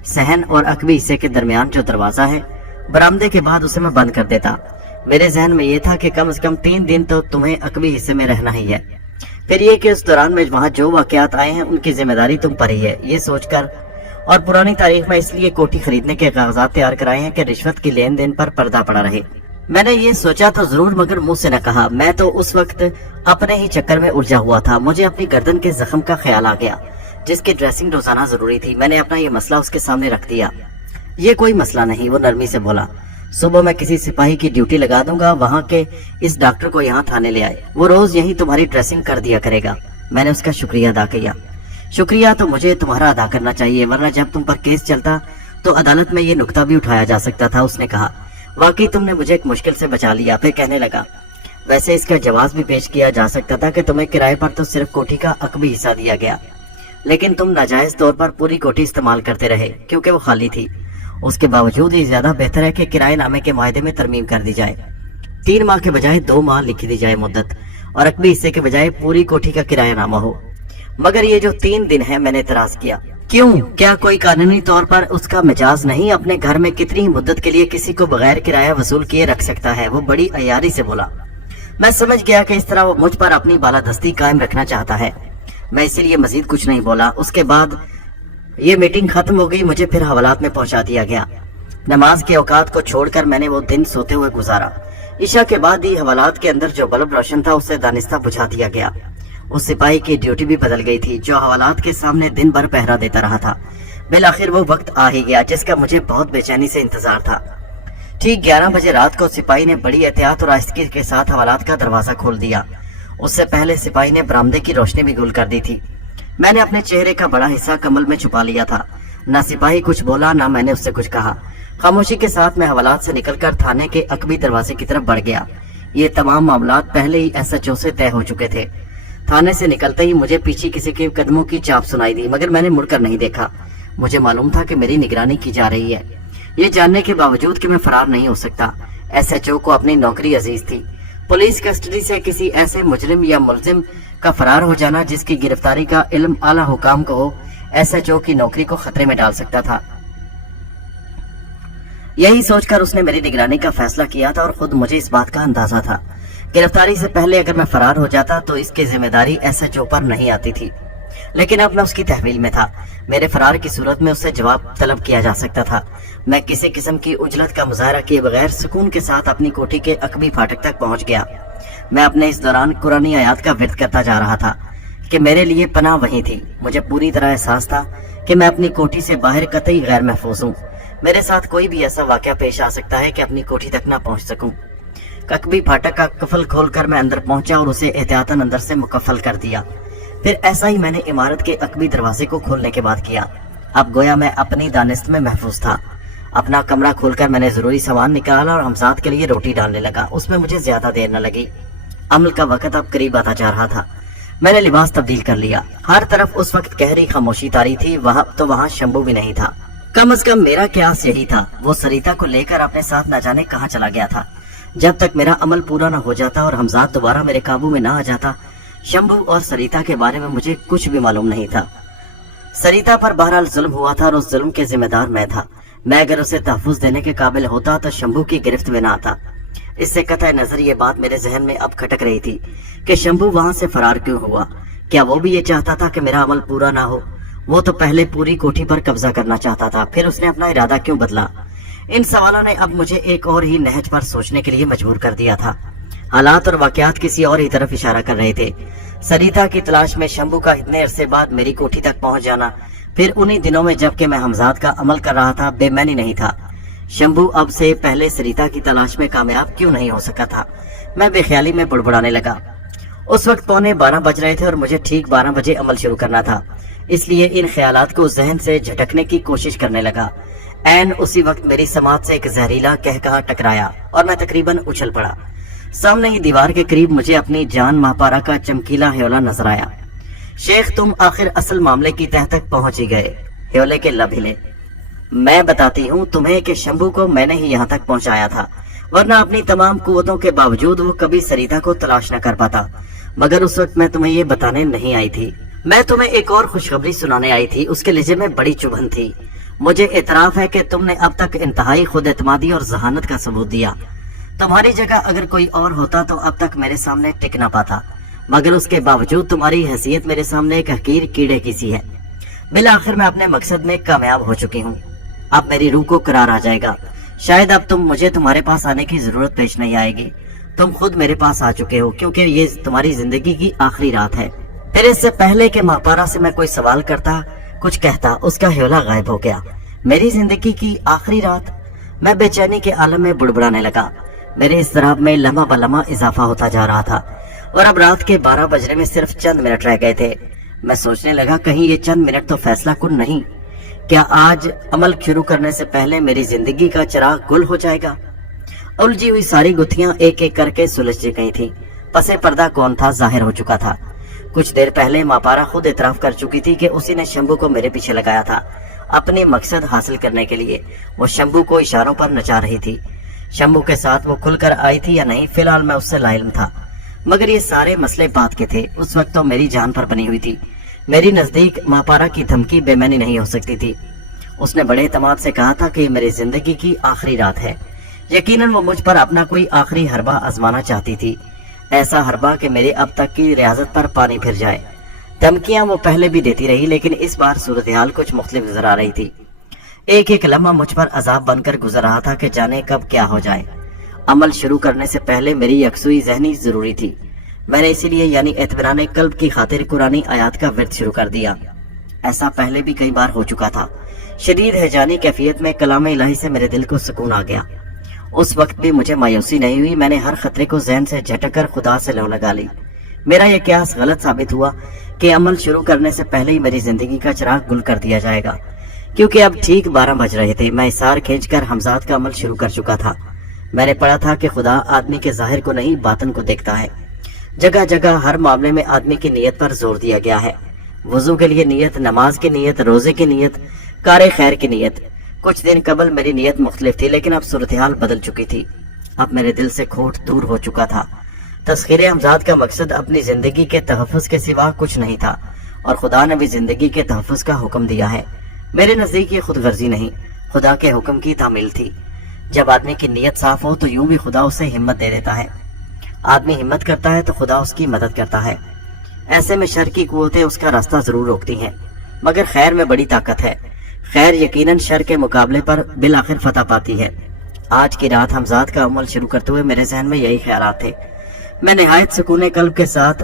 सहन और अकबी हिस्से के दरमियान जो दरवाजा है बरामदे के बाद उसे मैं बंद कर देता। मेरे जहन में ये था कि कम से कम 3 दिन तो तुम्हें अकबी हिस्से में रहना ही है। फिर ये कि उस दौरान में वहाँ जो वाकयात आए हैं उनकी जिम्मेदारी तुम पर ही है, ये सोचकर और पुरानी तारीख में इसलिए कोठी खरीदने के कागजात तैयार कराए हैं कि रिश्वत की लेन देन पर पर्दा पड़ा रहे। मैंने ये सोचा तो जरूर, मगर मुंह से न कहा। मैं तो उस वक्त अपने ही चक्कर में उलझा हुआ था। मुझे अपनी गर्दन के जख्म का ख्याल आ गया, जिसकी ड्रेसिंग रोजाना जरूरी थी। मैंने अपना ये मसला उसके सामने रख दिया। ये कोई मसला नहीं, वो नरमी से बोला। सुबह मैं किसी सिपाही की ड्यूटी लगा दूंगा, वहाँ के इस डॉक्टर को यहाँ थाने ले आए, वो रोज यही तुम्हारी ड्रेसिंग कर दिया करेगा। मैंने उसका शुक्रिया अदा किया। शुक्रिया तो मुझे तुम्हारा अदा करना चाहिए, वरना जब तुम पर केस चलता तो अदालत में ये नुक्ता भी उठाया जा सकता था। उसने कहा, वाकई तुमने मुझे एक मुश्किल से बचा लिया। फिर कहने लगा, वैसे इसका जवाब भी पेश किया जा सकता था कि तुम्हें किराए पर तो सिर्फ कोठी का अकबी हिस्सा दिया गया, लेकिन तुम नाजायज तौर पर पूरी कोठी इस्तेमाल करते रहे क्योंकि वो खाली थी। उसके बावजूद ये ज्यादा बेहतर है कि किराए नामे के मायदे में तरमीम कर दी जाए। 3 माह के बजाय 2 माह लिखी दी जाए मुद्दत, और अकबी हिस्से के बजाय पूरी कोठी का किराया नामा हो। मगर ये जो 3 दिन है, मैंने इतराज किया। क्यों? क्या कोई कानूनी तौर पर उसका मिजाज नहीं अपने घर में कितनी ही मुद्दत के लिए किसी को बगैर किराया वसूल किए रख सकता है? वो बड़ी अयारी से बोला। मैं समझ गया कि इस तरह वो मुझ पर अपनी बालादस्ती कायम रखना चाहता है। मैं इसीलिए मजीद कुछ नहीं बोला। उसके बाद ये मीटिंग खत्म हो गई। मुझे फिर हवालात में पहुंचा दिया गया। नमाज के औकात को छोड़कर मैंने वो दिन सोते हुए गुजारा। ईशा के बाद ही हवालात के अंदर जो बल्ब रोशन था उसे दानिस्ता बुझा दिया गया। उस सिपाही की ड्यूटी भी बदल गई थी जो हवालात के सामने दिन भर पहरा देता रहा था। बिलाखिर वो वक्त आ ही गया जिसका मुझे बहुत बेचैनी से इंतजार था। ठीक 11 बजे रात को सिपाही ने बड़ी एहतियात और आहिस्तगी के साथ हवालात का दरवाजा खोल दिया। उससे पहले सिपाही ने बरामदे की रोशनी भी गुल कर दी थी। मैंने अपने चेहरे का बड़ा हिस्सा कमल में छुपा लिया था। न सिपाही कुछ बोला, न मैंने उससे कुछ कहा। खामोशी के साथ मैं हवालात से निकलकर थाने के अकबी दरवाजे की तरफ बढ़ गया। ये तमाम मामलात पहले ही SHO से तय हो चुके थे। थाने से निकलते ही मुझे पीछे किसी के कदमों की चाप सुनाई दी, मगर मैंने मुड़कर नहीं देखा। मुझे मालूम था कि मेरी निगरानी की जा रही है, ये जानने के बावजूद कि मैं फरार नहीं हो सकता। SHO को अपनी नौकरी अजीज थी। पुलिस कस्टडी से किसी ऐसे मुजरिम या मुलजिम का फरार हो जाना जिसकी गिरफ्तारी का इल्म आला हुकाम को हो, SHO की नौकरी को खतरे में डाल सकता था। यही सोचकर उसने मेरी निगरानी का फैसला किया था और खुद मुझे इस बात का अंदाजा था। गिरफ्तारी से पहले अगर मैं फरार हो जाता तो इसकी जिम्मेदारी SHO पर नहीं आती थी, लेकिन अब मैं उसकी तहवील में था। मेरे फरार की सूरत में उससे जवाब तलब किया जा सकता था। मैं किसी किस्म की उजलत का मुजाहरा किए बगैर सुकून के साथ अपनी कोठी के अकबी फाटक तक पहुंच गया। मैं अपने इस दौरान कुरानी आयात का विर्द करता जा रहा था कि मेरे लिए पनाह वही थी। मुझे पूरी तरह एहसास था कि मैं अपनी कोठी से बाहर कतई गैर महफूज हूँ। मेरे साथ कोई भी ऐसा वाकया पेश आ सकता है कि अपनी कोठी तक न पहुंच सकूं। अकबी फाटक का कफल खोलकर मैं अंदर पहुंचा और उसे एहतियातन अंदर से मुकफल कर दिया। फिर ऐसा ही मैंने इमारत के अकबी दरवाजे को खोलने के बाद किया। अब गोया मैं अपनी दानिस्त में महफूज था। अपना कमरा खोलकर मैंने जरूरी सामान निकाला और हमसाद के लिए रोटी डालने लगा। उसमें मुझे ज्यादा देर न लगी। अमल का वक्त अब करीब आता जा रहा था। मैंने लिबास तब्दील कर लिया। हर तरफ उस वक्त गहरी खामोशी तारी थी। वहाँ शंभू भी नहीं था। कम से कम मेरा क्यास यही था। वो सरिता को लेकर अपने साथ न जाने कहाँ चला गया था। जब तक मेरा अमल पूरा न हो जाता और हमजाद दोबारा मेरे काबू में न आ जाता, शंभू और सरिता के बारे में मुझे कुछ भी मालूम नहीं था। सरिता पर बहरहाल जुल्म हुआ था और उस जुल्म के जिम्मेदार मैं था। मैं अगर उसे तहफ्फुज देने के काबिल होता तो शंभू की गिरफ्त में न आता। इससे कतई नजर ये बात मेरे जहन में अब खटक रही थी कि शंभू वहां से फरार क्यों हुआ। क्या वो भी ये चाहता था कि मेरा अमल पूरा ना हो? वो तो पहले पूरी कोठी पर कब्जा करना चाहता था, फिर उसने अपना इरादा क्यों बदला? इन सवालों ने अब मुझे एक और ही नहज पर सोचने के लिए मजबूर कर दिया था। हालात और वाकयात किसी और ही तरफ इशारा कर रहे थे। सरिता की तलाश में शंभू का इतने अरसे बाद मेरी कोठी तक पहुंच जाना, फिर उन्हीं दिनों में जबकि मैं हमजाद का अमल कर रहा था, बेमैनी नहीं था। शंभू अब से पहले सरिता की तलाश में कामयाब क्यों नहीं हो सका था? मैं बेख्याली में बुड़बुड़ाने लगा। उस वक्त 11:15 बज रहे थे और मुझे ठीक 12 बजे अमल शुरू करना था, इसलिए इन ख्यालात को जहन से झटकने की कोशिश करने लगा। ऐन उसी वक्त मेरी समात से एक जहरीला कहकहा टकराया और मैं तकरीबन उछल पड़ा। सामने ही दीवार के करीब मुझे अपनी जान मापारा का चमकीला ह्योला नजर आया। शेख, तुम आखिर असल मामले की तह तक पहुंच ही गए। ह्योले के लब हिले। मैं बताती हूँ तुम्हें कि शंभू को मैंने ही यहाँ तक पहुँचाया था, वरना अपनी तमाम कुव्वतों के बावजूद वो कभी सरिता को तलाश न कर पाता। मगर उस वक्त मैं तुम्हें ये बताने नहीं आई थी। मैं तुम्हें एक और खुशखबरी सुनाने आई थी। उसके लहजे में बड़ी चुभन थी। मुझे इतराफ है कि तुमने अब तक इंतहाई खुद एतमादी और जहानत का सबूत दिया। तुम्हारी जगह अगर कोई और होता तो अब तक मेरे सामने टिक ना पाता, मगर उसके बावजूद तुम्हारी हैसियत मेरे सामने एक हकीर कीड़े की सी है। बिल आखिर मैं अपने मकसद में कामयाब हो चुकी हूँ। अब मेरी रूह को करार आ जाएगा। शायद अब मुझे तुम्हारे पास आने की जरूरत पेश नहीं आएगी। तुम खुद मेरे पास आ चुके हो, क्योंकि ये तुम्हारी जिंदगी की आखिरी रात है। फिर इससे पहले कि महापारा से मैं कोई सवाल करता, कुछ कहता, उसका हौला गायब हो गया। मेरी जिंदगी की आखिरी रात। मैं बेचैनी के आलम में बुड़बुड़ाने लगा। मेरे इस तरह में लम्हा ब लम्हा इजाफा होता जा रहा था और अब रात के 12 बजने में सिर्फ चंद मिनट रह गए थे। मैं सोचने लगा, कहीं ये चंद मिनट तो फैसला कुन नहीं। क्या आज अमल शुरू करने से पहले मेरी जिंदगी का चिराग गुल हो जाएगा? उलझी हुई सारी गुत्थियां एक एक करके सुलझ गई थी। पसे पर्दा कौन था जाहिर हो चुका था। कुछ देर पहले मापारा खुद इतराफ कर चुकी थी कि उसी ने शंभू को मेरे पीछे लगाया था अपने मकसद हासिल करने के लिए। वो शंभू को इशारों पर नचा रही थी। शंभू के साथ वो खुलकर आई थी या नहीं, फिलहाल मैं उससे लाइल्म था, मगर ये सारे मसले बात के थे। उस वक्त तो मेरी जान पर बनी हुई थी। मेरी नजदीक मापारा की धमकी बेमानी नहीं हो सकती थी। उसने बड़े एतमाद से कहा था कि मेरी जिंदगी की आखिरी रात है। यकीनन वो मुझ पर अपना कोई आखिरी हरबा आजमाना चाहती थी, ऐसा हरबा कि मेरे अब तक की रियाजत पर पानी फिर जाए। धमकियां वो पहले भी देती रही, लेकिन इस बार सूरत हाल कुछ मुख्तलिफ नजर आ रही थी। एक एक लम्हा मुझ पर अजाब बनकर गुजर रहा था कि जाने कब क्या हो जाए। अमल शुरू करने से पहले मेरी यकसुई जहनी जरूरी थी। मैंने इसीलिए यानी एतमीराने कल्ब की खातिर कुरानी आयात का विर्द शुरू कर दिया। ऐसा पहले भी कई बार हो चुका था। शदीद हैजानी कैफियत में कलाम इलाही से मेरे दिल को सुकून आ गया। उस वक्त भी मुझे मायूसी नहीं हुई। मैंने हर खतरे को जहन से झटक कर खुदा से लौ लगा ली। मेरा यह क्यास गलत साबित हुआ कि अमल शुरू करने से पहले ही मेरी जिंदगी का चिराग गुल कर दिया जाएगा, क्योंकि अब ठीक 12 बज रहे थे। मैं इसार खींचकर हमजाद का अमल शुरू कर चुका था। मैंने पढ़ा था कि खुदा आदमी के जाहिर को नहीं बातन को देखता है। जगह जगह हर मामले में आदमी की नीयत पर जोर दिया गया है। वजू के लिए नीयत, नमाज की नीयत, रोजे की नीयत, कारे खैर की नीयत। कुछ दिन कबल मेरी नीयत मुख्तलिफ थी, लेकिन अब सूरत हाल बदल चुकी थी। अब मेरे दिल से खोट दूर हो चुका था। तस्खीर हमजाद का मकसद अपनी जिंदगी के तहफ़्फ़ुज़ के सिवा कुछ नहीं था, और खुदा ने भी जिंदगी के तहफ़्फ़ुज़ का हुक्म दिया है। मेरे नजदीक ये खुद गर्जी नहीं, खुदा के हुक्म की तामील थी। जब आदमी की नीयत साफ हो तो यूं भी खुदा उसे हिम्मत दे देता है। आदमी हिम्मत करता है तो खुदा उसकी मदद करता है। ऐसे में शर की कुव्वतें उसका रास्ता जरूर रोकती हैं, मगर खैर में बड़ी ताकत है। खैर यकीनन शर के मुकाबले पर बिल आखिर फतह पाती है। आज की रात हमजाद का अमल शुरू करते हुए मेरे जहन में यही ख्यालात थे। मैं निहायत सुकून कल्ब के साथ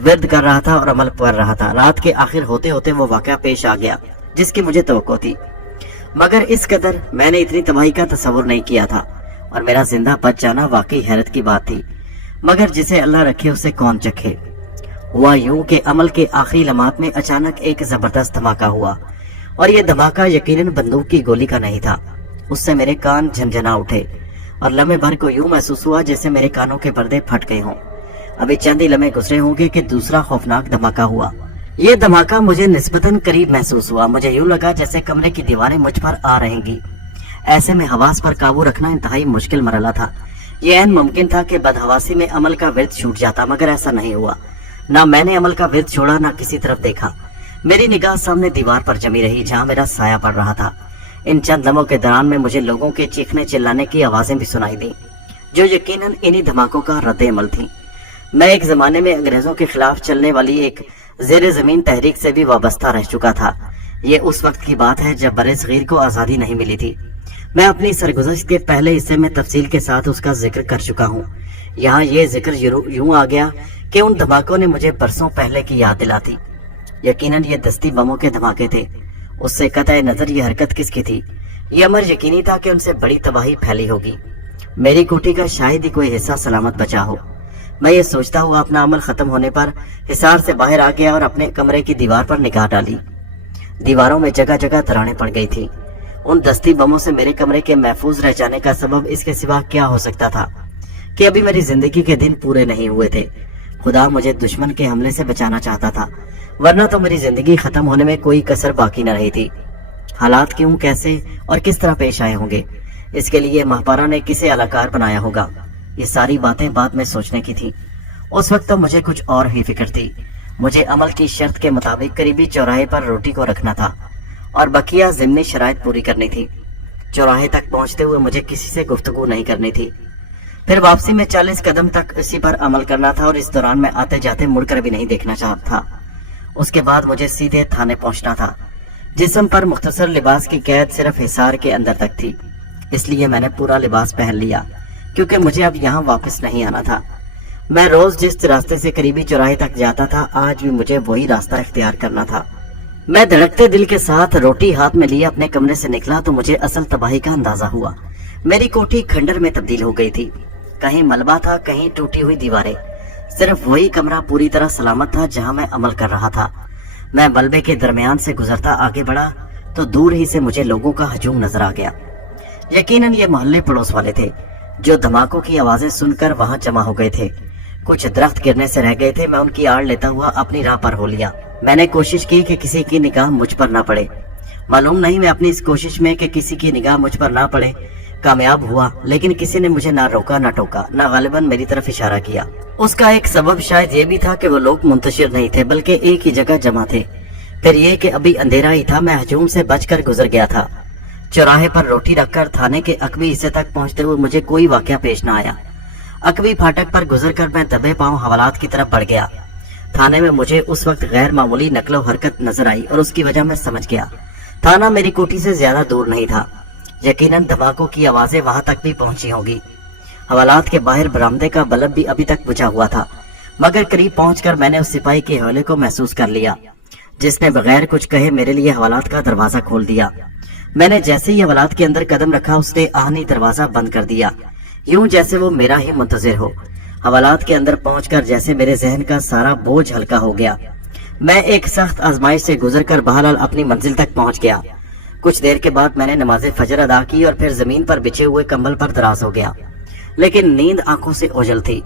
विर्द कर रहा था और अमल कर रहा था। रात के आखिर होते होते वो वाक़या पेश आ गया जिसकी मुझे तवक्को थी, मगर इस कदर मैंने इतनी तबाही का तस्वुर नहीं किया था, और मेरा जिंदा बच जाना वाकई हैरत की बात थी। मगर जिसे अल्लाह रखे उसे कौन चखे। हुआ यूं कि अमल के आखिरी लम्हात में अचानक एक जबरदस्त धमाका हुआ, और यह धमाका यकीनन बंदूक की गोली का नहीं था। उससे मेरे कान झनझना उठे और लम्हे भर को यूं महसूस हुआ जैसे मेरे कानों के पर्दे फट गए हों। अभी चंद ही लम्हे गुजरे होंगे कि दूसरा खौफनाक धमाका हुआ। ये धमाका मुझे निस्बतन करीब महसूस हुआ। मुझे यूं लगा जैसे कमरे की दीवारें मुझ पर आ रहेंगी। ऐसे में हवास पर काबू रखना इंतहाई मुश्किल मरला था। ये ऐन मुमकिन था कि बदहवासी में अमल का विर्द छूट जाता, मगर ऐसा नहीं हुआ। ना मैंने अमल का विर्द छोड़ा, ना किसी तरफ देखा। मेरी निगाह सामने दीवार पर जमी रही जहाँ मेरा साया पड़ रहा था। इन चंद लम्हों के दौरान में मुझे लोगों के चीखने चिल्लाने की आवाजें भी सुनाई दी, जो यकीनन इन्हीं धमाकों का रद्द अमल थी। मैं एक जमाने में अंग्रेजों के खिलाफ चलने वाली एक जेर जमीन तहरीक से भी वाबस्ता रह चुका था। ये उस वक्त की बात है जब बरे सगीर को आजादी नहीं मिली थी। मैं अपनी सरगुज़श्त के पहले हिस्से में तफसील के साथ उसका जिक्र कर चुका हूँ। यहाँ ये जिक्र यूं आ गया कि उन धमाकों ने मुझे बरसों पहले की याद दिलाती। यकीनन ये दस्ती बमों के धमाके थे। उससे कतई नजर ये हरकत किसकी थी? ये अमर यकीनी था कि उनसे बड़ी तबाही फैली होगी। मेरी कोठी का शायद ही कोई हिस्सा सलामत बचा हो। मैं ये सोचता हुआ अपना अमल खत्म होने पर हिसार से बाहर आ गया और अपने कमरे की दीवार पर निगाह डाली। दीवारों में जगह जगह दरारें पड़ गई थी। उन दस्ती बमों से मेरे कमरे के महफूज रह जाने का सबब इसके सिवा क्या हो सकता था कि अभी मेरी जिंदगी के दिन पूरे नहीं हुए थे। खुदा मुझे दुश्मन के हमले से बचाना चाहता था, वरना तो मेरी जिंदगी खत्म होने में कोई कसर बाकी न रही थी। हालात क्यों, कैसे और किस तरह पेश आए होंगे, इसके लिए महापारा ने किसे अलाकार बनाया होगा, ये सारी बातें बाद में सोचने की थी। उस वक्त तो मुझे कुछ और ही फिक्र थी। मुझे अमल की शर्त के मुताबिक करीबी चौराहे पर रोटी को रखना था और बकिया ज़िम्नी शराइत पूरी करनी थी। चौराहे तक पहुंचते हुए मुझे किसी से गुफ्तगू नहीं करनी थी। फिर वापसी में 40 कदम तक इसी पर अमल करना था और इस दौरान मैं आते जाते मुड़कर भी नहीं देखना चाहता था। उसके बाद मुझे सीधे थाने पहुंचना था। जिस्म पर मुख्तसर लिबास की कैद सिर्फ हिसार के अंदर तक थी, इसलिए मैंने पूरा लिबास पहन लिया क्योंकि मुझे अब यहाँ वापस नहीं आना था। मैं रोज जिस रास्ते से करीबी चौराहे तक जाता था, आज भी मुझे वही रास्ता इख्तियार करना था। मैं धड़कते दिल के साथ रोटी हाथ में लिए अपने कमरे से निकला तो मुझे असल तबाही का अंदाजा हुआ। मेरी कोठी खंडर में तब्दील हो गई थी। कहीं मलबा था, कहीं टूटी हुई दीवारें। सिर्फ वही कमरा पूरी तरह सलामत था जहां मैं अमल कर रहा था। मैं मलबे के दरमियान से गुजरता आगे बढ़ा तो दूर ही से मुझे लोगों का हजूम नजर आ गया। यकीनन ये मोहल्ले पड़ोस वाले थे जो धमाकों की आवाजें सुनकर वहां जमा हो गए थे। कुछ दरख्त गिरने से रह गए थे। मैं उनकी आड़ लेता हुआ अपनी राह पर हो लिया। मैंने कोशिश की कि किसी की निगाह मुझ पर ना पड़े। मालूम नहीं मैं अपनी इस कोशिश में कि किसी की निगाह मुझ पर ना पड़े कामयाब हुआ, लेकिन किसी ने मुझे ना रोका ना टोका, ना गालिबन मेरी तरफ इशारा किया। उसका एक सबब शायद ये भी था कि वो लोग मुंतशिर नहीं थे बल्कि एक ही जगह जमा थे। फिर ये कि अभी अंधेरा ही था। मैं हजूम से बचकर गुजर गया था। चौराहे पर रोटी रखकर थाने के अकबी हिस्से तक पहुंचते हुए मुझे कोई वाकया पेश न आया। अकबी फाटक पर गुजरकर मैं दबे पांव हवालात की तरफ बढ़ गया। थाने में मुझे उस वक्त गैर मामूली नकलो हरकत नजर आई और उसकी वजह मैं समझ गया। थाना मेरी कोठी से ज्यादा दूर नहीं था। यकीनन धमाकों की आवाजें वहां तक भी पहुंची होंगी। हवालात के बाहर बरामदे का बल्ब भी अभी तक बुझा हुआ था, मगर करीब पहुंचकर मैंने उस सिपाही के हौले को महसूस कर लिया जिसने बगैर कुछ कहे मेरे लिए हवालात का दरवाजा खोल दिया। मैंने जैसे ही हवालात के अंदर कदम रखा उसने आहनी दरवाजा बंद कर दिया, यूं जैसे वो मेरा ही मुंतजिर हो। हवालात के अंदर पहुंचकर जैसे मेरे जहन का सारा बोझ हल्का हो गया। मैं एक सख्त आजमाइश से गुजरकर बहरहाल अपनी मंजिल तक पहुंच गया। कुछ देर के बाद मैंने नमाज फजर अदा की और फिर जमीन पर बिछे हुए कंबल पर दराज हो गया, लेकिन नींद आंखों से ओझल थी।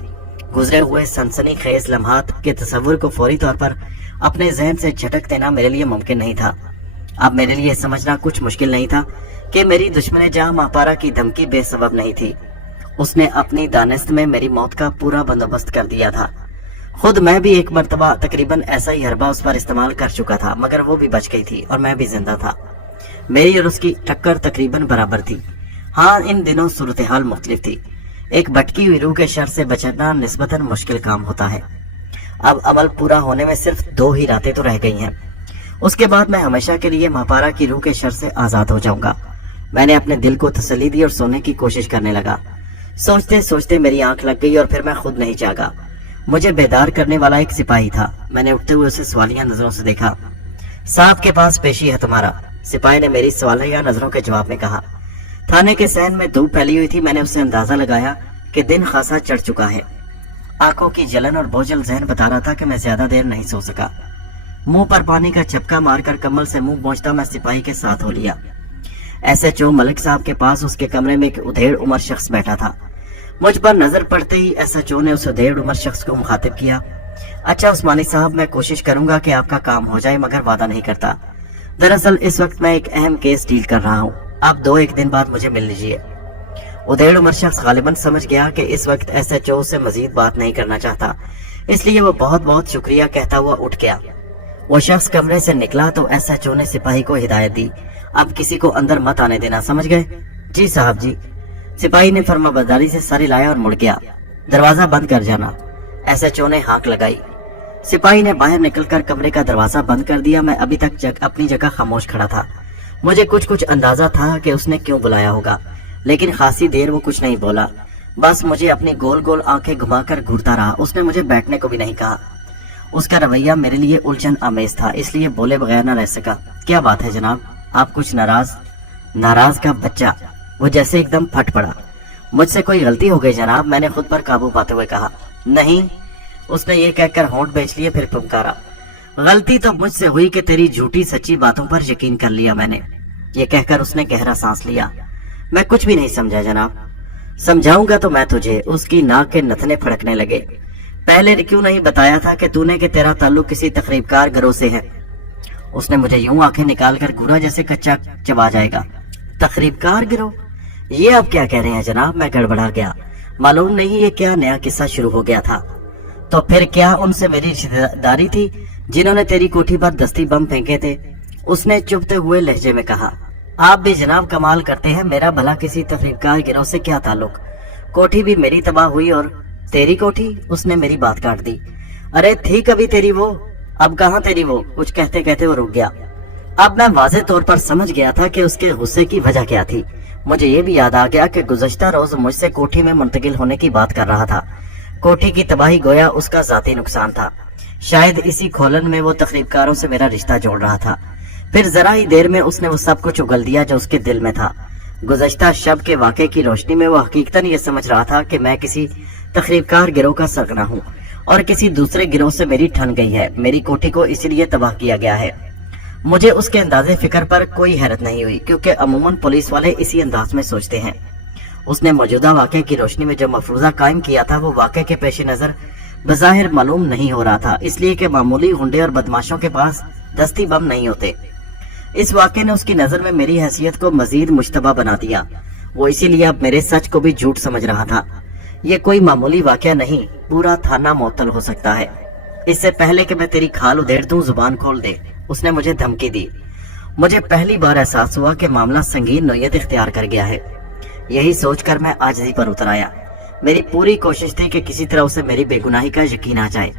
गुजरे हुए सनसनी खेज लम्हात के तस्वुर को फौरी तौर पर अपने जहन से झटक देना मेरे लिए मुमकिन नहीं था। अब मेरे लिए समझना कुछ मुश्किल नहीं था कि मेरी दुश्मन जहां मापारा की धमकी बेसबब नहीं थी। उसने अपनी दानिस्त में मेरी मौत का पूरा बंदोबस्त कर दिया था। खुद मैं भी एक मर्तबा तकरीबन ऐसा ही हरबा उस पर इस्तेमाल कर चुका था, मगर वो भी बच गई थी और मैं भी जिंदा था। मेरी और उसकी टक्कर तकरीबन बराबर थी। हाँ, इन दिनों सूरत हाल मुख्तलिफ थी। एक भटकी हुई रूह के शर से बचना निस्बतन मुश्किल काम होता है। अब अमल पूरा होने में सिर्फ 2 ही रातें तो रह गई हैं। उसके बाद मैं हमेशा के लिए मापारा की रूह के शर से आजाद हो जाऊंगा। मैंने अपने दिल को तसल्ली दी और सोने की कोशिश करने लगा। सोचते सोचते मेरी आंख लग गई और फिर मैं खुद नहीं जागा। मुझे बेदार करने वाला एक सिपाही था। मैंने उठते हुए उसे सवालिया नजरों से देखा। साहब के पास पेशी है तुम्हारा, सिपाही ने मेरी सवालिया नजरों के जवाब में कहा। थाने के सहन में धूप फैली हुई थी। मैंने उससे अंदाजा लगाया कि दिन खासा चढ़ चुका है। आंखों की जलन और बोझल जहन बता रहा था कि मैं ज्यादा देर नहीं सो सका। मुंह पर पानी का चपका मारकर कम्बल से मुंह पहुंचता मैं सिपाही के साथ हो लिया। SHO मलिक साहब के पास उसके कमरे में एक उधेड़ उम्र शख्स बैठा था। मुझ पर नजर पड़ते ही SHO ने उस उधेड़ उम्र शख्स को मुखातिब किया। अच्छा उस्मानी साहब, मैं कोशिश करूंगा कि आपका काम हो जाए, मगर वादा नहीं करता। दरअसल इस वक्त मैं एक अहम केस डील कर रहा हूँ। आप 2-1 दिन बाद मुझे मिल लीजिए। उधेड़ उम्र शख्स गालिबन समझ गया कि इस वक्त SHO से मजीद बात नहीं करना चाहता, इसलिए वो बहुत बहुत शुक्रिया कहता हुआ उठ गया। वो शख्स कमरे से निकला तो SHO ने सिपाही को हिदायत दी, अब किसी को अंदर मत आने देना, समझ गए? जी साहब जी। सिपाही ने फर्माबरदारी से सर हिलाया और मुड़ गया। दरवाजा बंद कर जाना, SHO ने हाँक लगाई। सिपाही ने बाहर निकलकर कमरे का दरवाजा बंद कर दिया। मैं अभी तक अपनी जगह खामोश खड़ा था। मुझे कुछ अंदाजा था कि उसने क्यों बुलाया होगा, लेकिन खासी देर वो कुछ नहीं बोला। बस मुझे अपनी गोल गोल आंखें घुमाकर घूरता रहा। उसने मुझे बैठने को भी नहीं कहा। उसका रवैया मेरे लिए उलझन आमेज था, इसलिए बोले बगैर न रह सका। क्या बात है जनाब, आप कुछ नाराज? नाराज का बच्चा, वो जैसे एकदम फट पड़ा। मुझसे कोई गलती हो गई जनाब, मैंने खुद पर काबू पाते हुए कहा। नहीं, उसने ये कहकर होंठ बेच लिए, फिर पुकारा। गलती तो मुझसे हुई कि तेरी झूठी सच्ची बातों पर यकीन कर लिया मैंने। ये कहकर उसने गहरा सांस लिया। मैं कुछ भी नहीं समझा जनाब। समझाऊंगा तो मैं तुझे। उसकी नाक के नथने फड़कने लगे। पहले क्यों नहीं बताया था कि तूने कि तेरा ताल्लुक किसी तकरीबकार गिरोह से है? उसने मुझे यूं आंखें निकालकर घूरा जैसे कच्चा चबा जाएगा। तकरीबकार गिरोह? ये अब क्या कह रहे हैं जनाब? मैं गड़बड़ा गया। मालूम नहीं ये क्या नया किस्सा शुरू हो गया था। तो फिर क्या उनसे मेरी रिश्तेदारी थी जिन्होंने तेरी कोठी पर दस्ती बम फेंके थे? उसने चुभते हुए लहजे में कहा, आप भी जनाब कमाल करते हैं, मेरा भला किसी तफरीकार गिरोह से क्या ताल्लुक। कोठी भी मेरी तबाह हुई और तेरी कोठी? उसने मेरी बात काट दी। अरे थी कभी तेरी वो, अब कहाँ तेरी वो? कुछ कहते कहते वो रुक गया। अब मैं वाज़े तौर पर समझ गया था कि उसके गुस्से की वजह क्या थी। मुझे ये भी याद आ गया कि गुज़श्ता रोज मुझसे कोठी में मुंतकिल होने की बात कर रहा था। कोठी की तबाही गोया उसका जाती नुकसान था। शायद इसी खोलन में वो तकरीबकारों से मेरा रिश्ता जोड़ रहा था। फिर जरा ही देर में उसने वो सब कुछ उगल दिया जो उसके दिल में था। गुज़श्ता शब के वाक़े की रोशनी में वो हकीकतन ये समझ रहा था कि मैं किसी तकरीबकार गिरोह का सरगना हूँ और किसी दूसरे गिरोह से मेरी ठन गई है। मेरी कोठी को इसीलिए तबाह किया गया है। मुझे उसके अंदाजे फिक्र पर कोई हैरत नहीं हुई, क्योंकि अमूमन पुलिस वाले इसी अंदाज में सोचते हैं। उसने मौजूदा वाक़े की रोशनी में जो मफरूजा कायम किया था वो वाक़े के पेश नज़र बज़ाहिर मालूम नहीं हो रहा था, इसलिए कि मामूली गुंडे और बदमाशों के पास दस्ती बम नहीं होते। इस वाक़े ने उसकी नज़र में मेरी हैसियत को मजीद मुश्तबा बना दिया। वो इसीलिए अब मेरे सच को भी झूठ समझ रहा था। ये कोई मामूली वाक़या नहीं, पूरा थाना मुअत्तल हो सकता है। इससे पहले कि मैं तेरी खाल उधेड़ दूं, जुबान खोल दे, उसने मुझे धमकी दी। मुझे पहली बार एहसास हुआ कि मामला संगीन नोयत इख्तियार कर गया है। यही सोचकर मैं आजिज़ी पर उतर आया। मेरी पूरी कोशिश थी कि किसी तरह उसे मेरी बेगुनाही का यकीन आ जाए।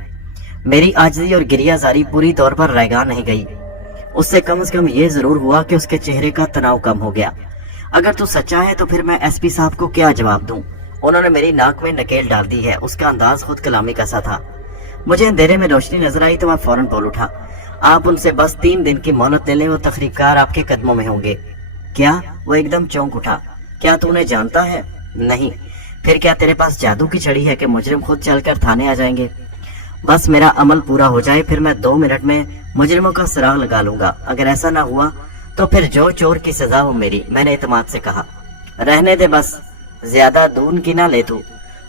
मेरी आजिज़ी और गिरियाजारी पूरी तौर पर रैगा नहीं गई। उससे कम से कम ये जरूर हुआ कि उसके चेहरे का तनाव कम हो गया। अगर तू सच्चा है तो फिर मैं एसपी साहब को क्या जवाब दूं? उन्होंने मेरी नाक में नकेल डाल दी है। उसका अंदाज खुद कलामी का सा था। मुझे अंधेरे में रोशनी नजर आई तो मैं फौरन बोल उठा, आप उनसे बस 3 दिन की मोहलत ले लें, वो तकरीबकार आपके कदमों में होंगे। क्या? वो एकदम चौंक उठा। क्या तू उन्हें जानता है? नहीं। फिर क्या तेरे पास जादू की छड़ी है कि मुजरिम खुद चलकर थाने आ जाएंगे? बस मेरा अमल पूरा हो जाए, फिर मैं 2 मिनट में मुजरिमों का सुराग लगा लूंगा। अगर ऐसा ना हुआ तो फिर जो चोर की सजा वो मेरी, मैंने इत्मीनान से कहा। रहने दे, बस ज्यादा दून की ना ले।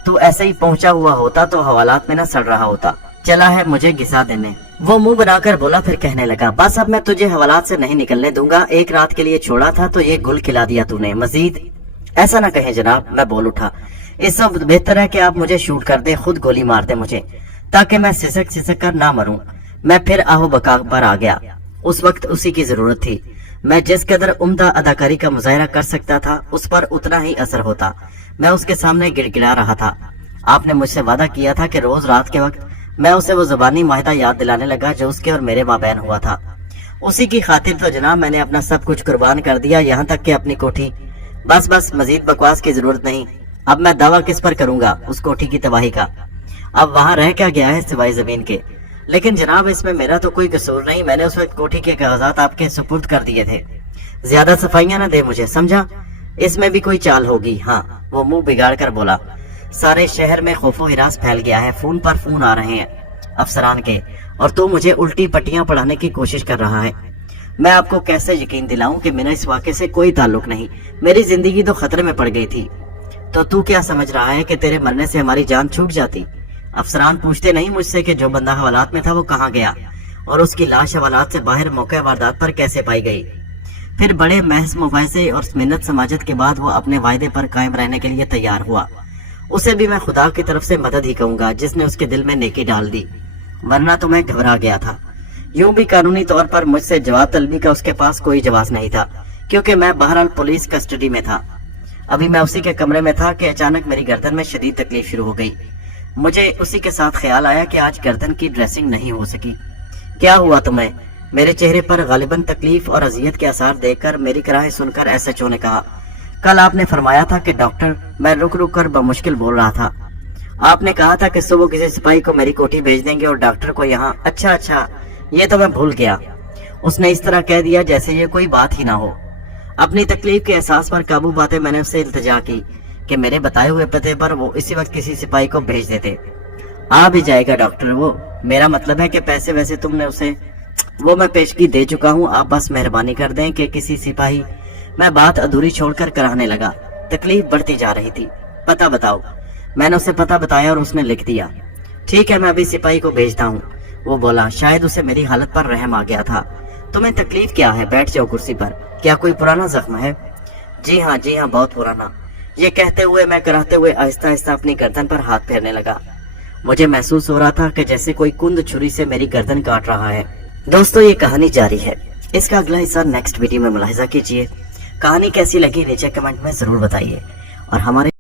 तू ऐसे ही पहुंचा हुआ होता तो हवालात में ना सड़ रहा होता। चला है मुझे घिसा देने। वो मुंह बनाकर बोला, फिर कहने लगा, बस अब मैं तुझे हवालात से नहीं निकलने दूंगा। एक रात के लिए छोड़ा था तो ये गुल खिला दिया तूने। मजीद ऐसा ना कहें जनाब, मैं बोल उठा। इस वक्त बेहतर है कि आप मुझे शूट कर दे, खुद गोली मार दे मुझे, ताकि मैं सिसक सिसक कर ना मरूं। मैं फिर आहो बका पर आ गया। उस वक्त उसी की जरूरत थी। मैं जिस कदर उम्दा अदाकारी का मुजाहरा कर सकता था उस पर उतना ही असर होता। मैं उसके सामने गिड़गिड़ा रहा था। आपने मुझसे वादा किया था कि रोज रात के वक्त मैं उसे वो ज़बानी माहिदा याद दिलाने लगा जो उसके और मेरे माबैन हुआ था। उसी की खातिर तो जनाब मैंने अपना सब कुछ कुर्बान कर दिया, यहाँ तक कि अपनी कोठी। बस बस, मजीद बकवास की जरूरत नहीं। अब मैं दावा किस पर करूंगा उस कोठी की तबाही का? अब वहाँ रह क्या गया है सिवाय जमीन के? लेकिन जनाब इसमें मेरा तो कोई कसूर नहीं। मैंने उस वक्त कोठी के कागजात आपके सुपुर्द कर दिए थे। ज्यादा सफाइयां न दे मुझे, समझा? इसमें भी कोई चाल होगी। हाँ, वो मुंह बिगाड़ कर बोला, सारे शहर में खौफो हिरास फैल गया है। फोन पर फोन आ रहे हैं अफसरान के, और तू मुझे उल्टी पट्टियां पढ़ाने की कोशिश कर रहा है। मैं आपको कैसे यकीन दिलाऊं कि मेरा इस वाक़े से कोई ताल्लुक नहीं। मेरी जिंदगी तो खतरे में पड़ गई थी। तो तू क्या समझ रहा है कि तेरे मरने से हमारी जान छूट जाती? अफसरान पूछते नहीं मुझसे कि जो बंदा हवालात में था वो कहाँ गया और उसकी लाश हवालात से बाहर मौके वारदात पर कैसे पाई गई। फिर बड़े महज मुबाहिसे और मिन्नत समाजत के बाद वो अपने वायदे पर कायम रहने के लिए तैयार हुआ। उसे भी मैं खुदा की तरफ से मदद ही कहूंगा जिसने उसके दिल में नेकी डाल दी, वरना तो मैं घबरा गया था। यूं भी कानूनी तौर पर मुझसे जवाब तलबी का उसके पास कोई जवाब नहीं था, क्योंकि मैं बहरहाल पुलिस कस्टडी में था। अभी मैं उसी के कमरे में था कि अचानक मेरी गर्दन में शदीद तकलीफ शुरू हो गई। मुझे उसी के साथ ख्याल आया कि आज गर्दन की ड्रेसिंग नहीं हो सकी। क्या हुआ तुम्हें? मेरे चेहरे पर गालिबन तकलीफ और अजियत के आसार देखकर मेरी कराहें सुनकर एसएचओ ने कहा, कल आपने फरमाया था कि डॉक्टर, मैं रुक रुक कर बमुश्किल बोल रहा था। आपने कहा था कि सुबह किसी सिपाही को मेरी कोठी भेज देंगे और डॉक्टर को यहाँ। अच्छा, ये तो मैं भूल गया। उसने इस तरह कह दिया जैसे ये कोई बात ही ना हो। अपनी तकलीफ के एहसास पर काबू पाते मैंने उससे इल्तिजा की कि मेरे बताए हुए पते पर वो इसी वक्त किसी सिपाही को भेज देते। आ भी जाएगा डॉक्टर वो, मेरा मतलब है कि पैसे वैसे तुमने उसे, वो मैं पेशगी दे चुका हूँ। आप बस मेहरबानी कर दें कि किसी सिपाही। मैं बात अधूरी छोड़कर कराने लगा। तकलीफ बढ़ती जा रही थी। पता बताओ। मैंने उसे पता बताया और उसने लिख दिया। ठीक है, मैं अभी सिपाही को भेजता हूँ, वो बोला। शायद उसे मेरी हालत पर रहम आ गया था। तुम्हें तकलीफ क्या है? बैठ जाओ कुर्सी पर। क्या कोई पुराना जख्म है? जी हाँ, बहुत पुराना। ये कहते हुए मैं कराते हुए आहिस्ता आहिस्ता अपनी गर्दन पर हाथ फेरने लगा। मुझे महसूस हो रहा था कि जैसे कोई कुंद छुरी से मेरी गर्दन काट रहा है। दोस्तों, ये कहानी जारी है। اس کا اگلا حصہ نیکسٹ ویڈیو میں ملاحظہ کیجیے۔ کہانی کیسی لگی نیچے کمنٹ میں ضرور بتائیے، اور ہمارے